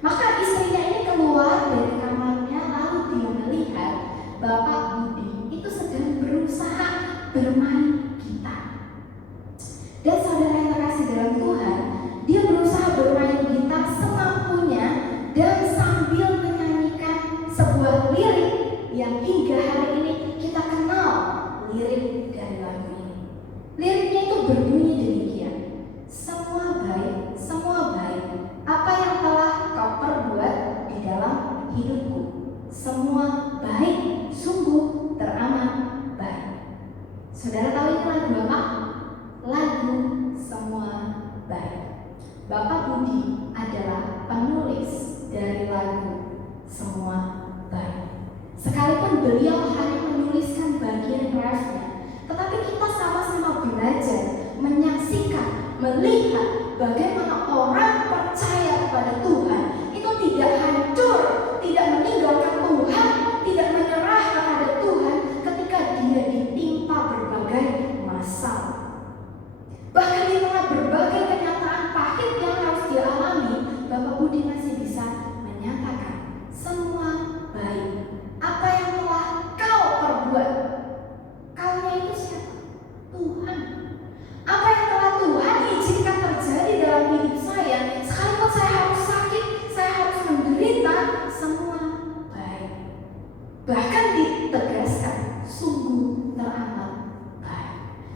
Maka istrinya ini keluar dari kamarnya, lalu dia melihat Bapak Budi itu sedang berusaha bermain gitar. Dan saudara yang terkasih dalam Tuhan, dia berusaha bermain gitar semampunya dan sambil menyanyikan sebuah lirik yang hingga hari ini kita kenal lirik dari lagu ini. Liriknya itu berbunyi demikian: semua baik, apa yang telah kau perbuat di dalam hidupku, semua baik, sungguh teramat baik. Saudara tahu ini lagu apa? Lagu Semua Baik. Bapak Budi adalah penulis dari lagu Semua Baik. Sekalipun beliau hanya menuliskan bagian refnya, tetapi kita sama-sama belajar, menyaksikan, melihat bagaimana orang percaya kepada Tuhan itu tidak hancur, tidak meninggalkan Tuhan, tidak menyerah kepada Tuhan ketika dia ditimpa berbagai masalah. Bahkan di tengah berbagai kenyataan pahit yang harus dia alami, Bapak Budi masih bisa menyatakan semua baik. Apa yang telah kau perbuat? Kaunya itu siapa? Tuhan. Apa yang telah Tuhan izinkan terjadi dalam hidup saya, sekalipun saya harus sakit, saya harus menderita, semua baik. Bahkan ditegaskan, sungguh teramat baik.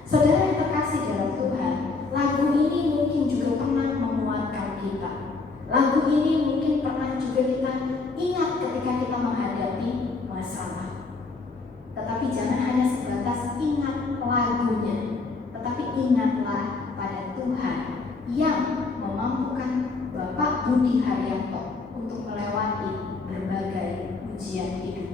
Saudara yang terkasih dalam Tuhan, lagu ini mungkin juga pernah menguatkan kita. Lagu ini mungkin pernah juga kita ingat ketika kita menghadapi masalah. Tetapi jangan hanya sebatas ingat lagunya, tetapi ingatlah pada Tuhan yang memampukan Bapak Budi Haryanto untuk melewati ujian hidup.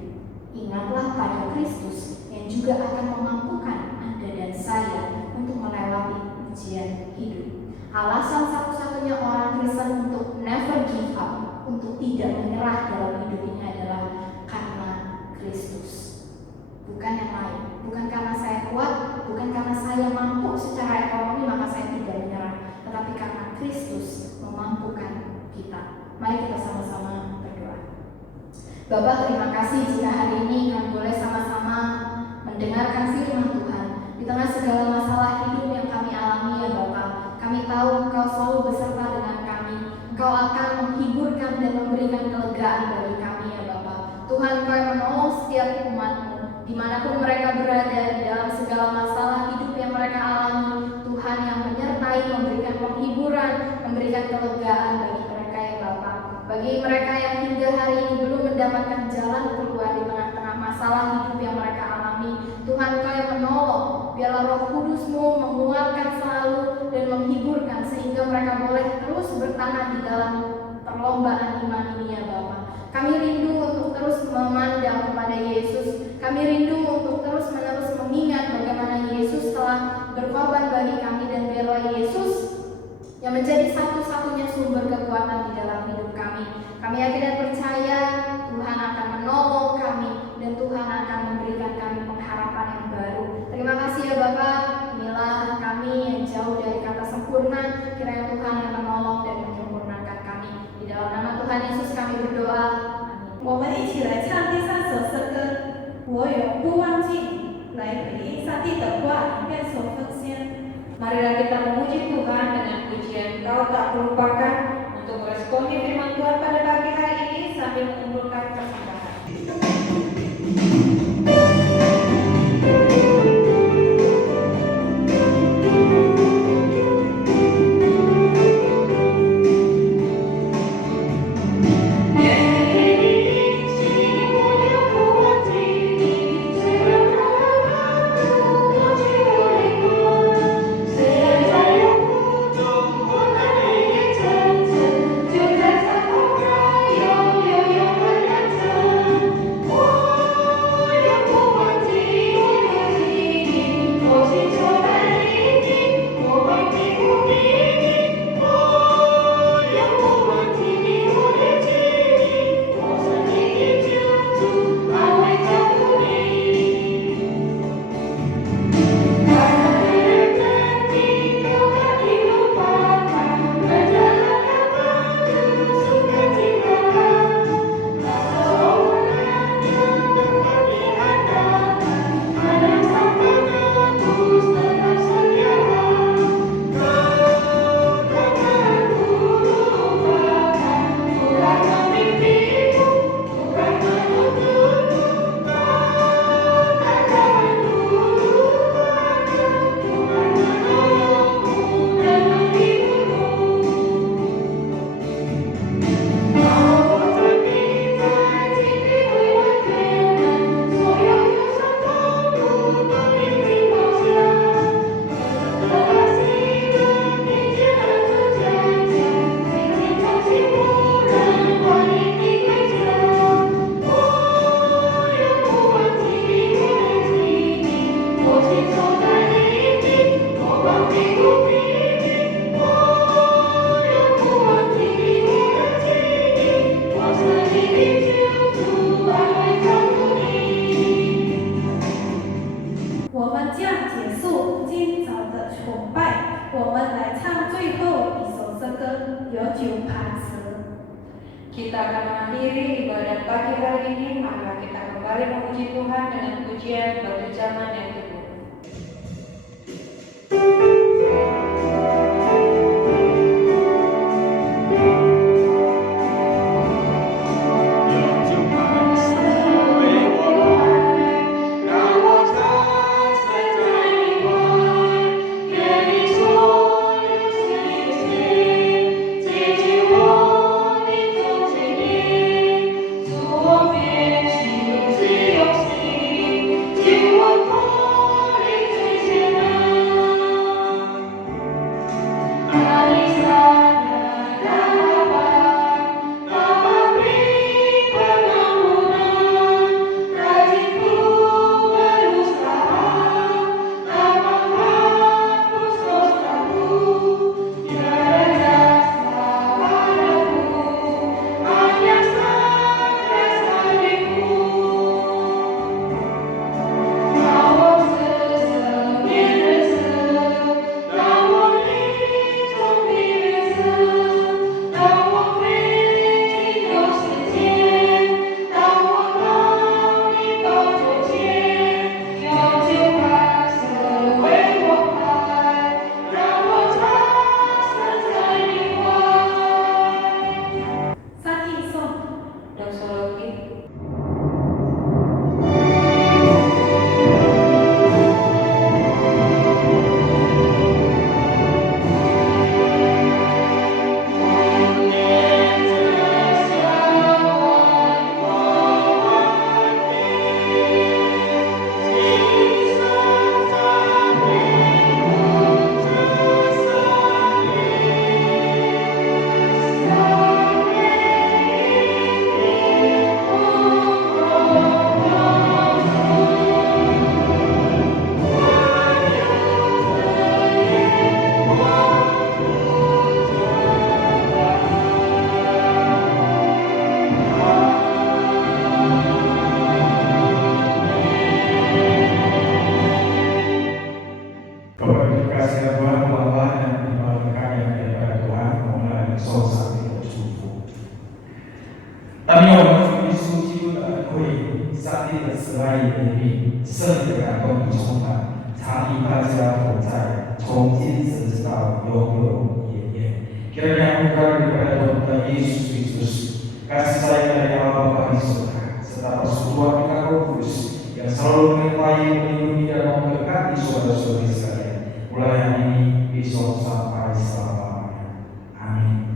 Ingatlah pada Kristus yang juga akan memampukan Anda dan saya untuk melewati ujian hidup. Alasan satu-satunya orang Kristen untuk never give up, untuk tidak menyerah dalam hidup ini adalah karena Kristus. Bukan yang lain, bukan karena saya kuat, bukan karena saya mampu secara ekonomi maka saya tidak menyerah, tetapi karena Kristus memampukan kita. Mari kita sama-sama berdoa. Bapak, terima kasih jika hari ini kami boleh sama-sama mendengarkan firman Tuhan. Di tengah segala masalah hidup yang kami alami ya Bapak, kami tahu Engkau selalu beserta dengan kami. Engkau akan menghiburkan dan memberikan kelegaan bagi kami ya Bapak. Tuhan, Engkau yang menolong setiap umat-Mu, dimanapun mereka berada di dalam segala masalah hidup yang mereka alami. Tuhan yang menyertai, memberikan penghiburan, memberikan kelegaan bagi mereka ya Bapak. Bagi mereka yang hingga hari ini belum mendapatkan jalan keluar di tengah-tengah masalah hidup yang mereka alami, Tuhan Engkau yang menolong. Biarlah Roh Kudus-Mu menguatkan selalu dan menghiburkan sehingga mereka boleh terus bertahan di dalam perlombaan iman ini ya Bapak. Kami rindu untuk terus memandang kepada Yesus. Kami rindu untuk terus-menerus mengingat bagaimana Yesus telah berkorban bagi kami, dan biarlah Yesus yang menjadi satu-satunya sumber kekuatan di dalam hidup kami. Kami yakin dan percaya Tuhan akan menolong kami dan Tuhan akan memberikan kami pengharapan yang baru. Terima kasih ya Bapak. Inilah kami yang jauh dari kata sempurna. Kiranya Tuhan yang menolong dan menyempurnakan kami. Di dalam nama Tuhan Yesus kami berdoa. Amin. 我们一起来唱第三首诗歌，我永不忘记你，来回应上帝的话，里面所奉献。 Marilah kita memuji Tuhan dengan pujian Kau tak terlupakan, untuk meresponi firman Tuhan pada pagi hari ini sambil mengumpulkan persembahan. Kita akan mengakhiri ibadah pagi hari ini, maka kita kembali memuji Tuhan dengan pujian batu zaman yang teguh.我上帝的慈爱与怜悯、圣灵的感动与充满，常与大家同在，从今直到永永远远。Kiranya bukan daripada Tuhan Yesus Kristus, kasih sayang dari Allah Bapa di surga, serta persekutuan dengan Roh Kudus yang selalu menyertai, melindungi dan memberkati saudara-saudari sekalian, mulai hari ini, besok sampai selama-lamanya. Amin.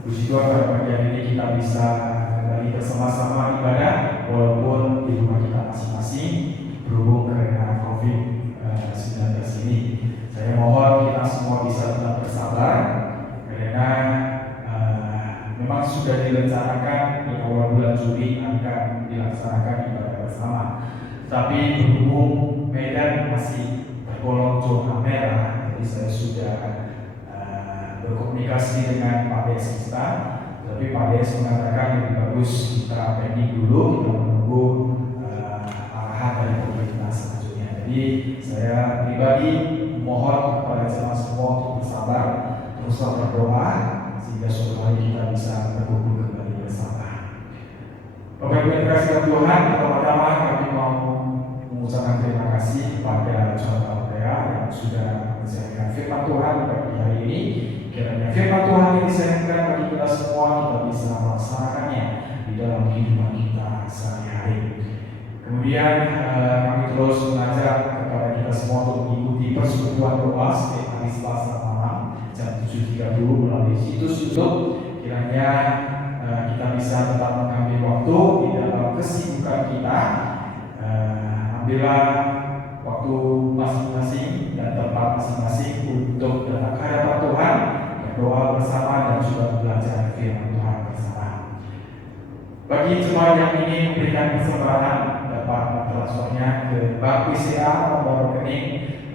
Puji Tuhan pada pagi hari ini kita bisa kembali bersama-sama ibadah walaupun di rumah kita masing-masing berhubung karena COVID-19 ini. Saya mohon kita semua bisa tetap bersabar karena memang sudah direncanakan di awal bulan Juli akan dilaksanakan ibadah bersama. Tapi berhubung Medan masih tergolong zona merah, jadi saya sudah berkomunikasi dengan Pak Des kita, tapi Pak Des mengatakan lebih bagus kita pending dulu, kita menunggu arahan dari pemerintah selanjutnya. Jadi saya pribadi mohon kepada jemaat semua untuk bersabar, teruslah berdoa sehingga suatu hari kita bisa berkumpul kembali bersama. Bapak Ibu yang dikasihi Tuhan, pertama-tama kami mau mengucapkan terima kasih kepada Saudara Altea yang sudah menyampaikan firman Tuhan pada hari ini. Kiranya firman Tuhan yang disampaikan bagi kita semua kita bisa melaksanakannya di dalam kehidupan kita sehari-hari. Kemudian kami terus mengajak kepada kita semua untuk mengikuti persekutuan doa setiap hari Selasa malam jam 7.30 melalui situs YouTube. Kiranya kita bisa tetap mengambil waktu di dalam kesibukan kita. Ambillah waktu masing-masing dan tempat masing-masing untuk datang ke hadapan Tuhan, berdoa bersama dan juga belajar firman Tuhan bersama. Bagi jemaat yang ingin memberikan persembahan dapat mentransfernya ke Bank BCA nomor rekening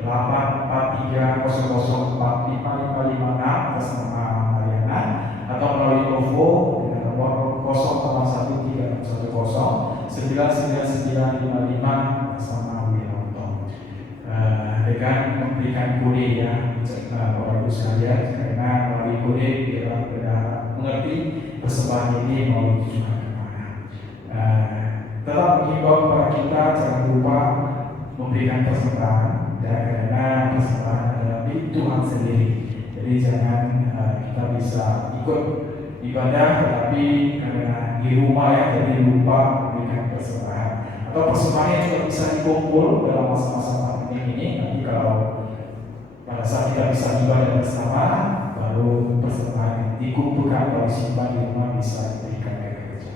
84300455556 atas nama Mariana atau melalui OVO dengan nomor 0,13310 sama Wiranto. Dengan memberikan kode ya Bapak Ibu sekalian, karena melalui kode kita mengerti persembahan ini mau ditujukan kemana. Tetap mengimbau kepada kita jangan lupa memberikan persembahan, dan karena persembahan adalah milik Tuhan sendiri. Jadi jangan kita bisa ikut ibadah tetapi karena di rumah ya jadi lupa memberikan persembahan. Atau persembahannya juga bisa dikumpul dalam masa-masa pandemi ini. Nanti kalau pada saat kita bisa ibadah bersama, baru persembahan dikumpulkan kalau simpan di rumah bisa diberikan ke gereja.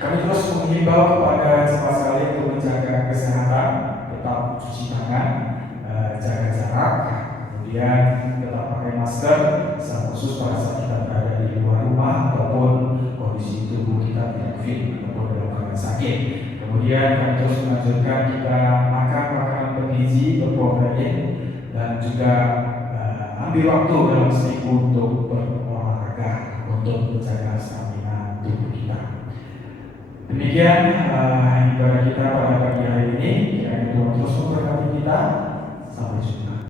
Kami terus mengimbau kepada jemaat sekalian untuk menjaga kesehatan, tetap cuci tangan, jaga jarak, kemudian tetap pakai masker, khusus pada saat kita berada di luar rumah ataupun kondisi tubuh kita tidak fit ataupun dalam keadaan sakit. Kemudian kami terus menganjurkan kita makan makanan bergizi, berprotein, dan juga ambil waktu dalam seminggu untuk berolahraga untuk menjaga stamina tubuh kita. Demikian ibadah kita pada pagi hari ini. Kiranya Tuhan terus memberkati kita. Sampai jumpa.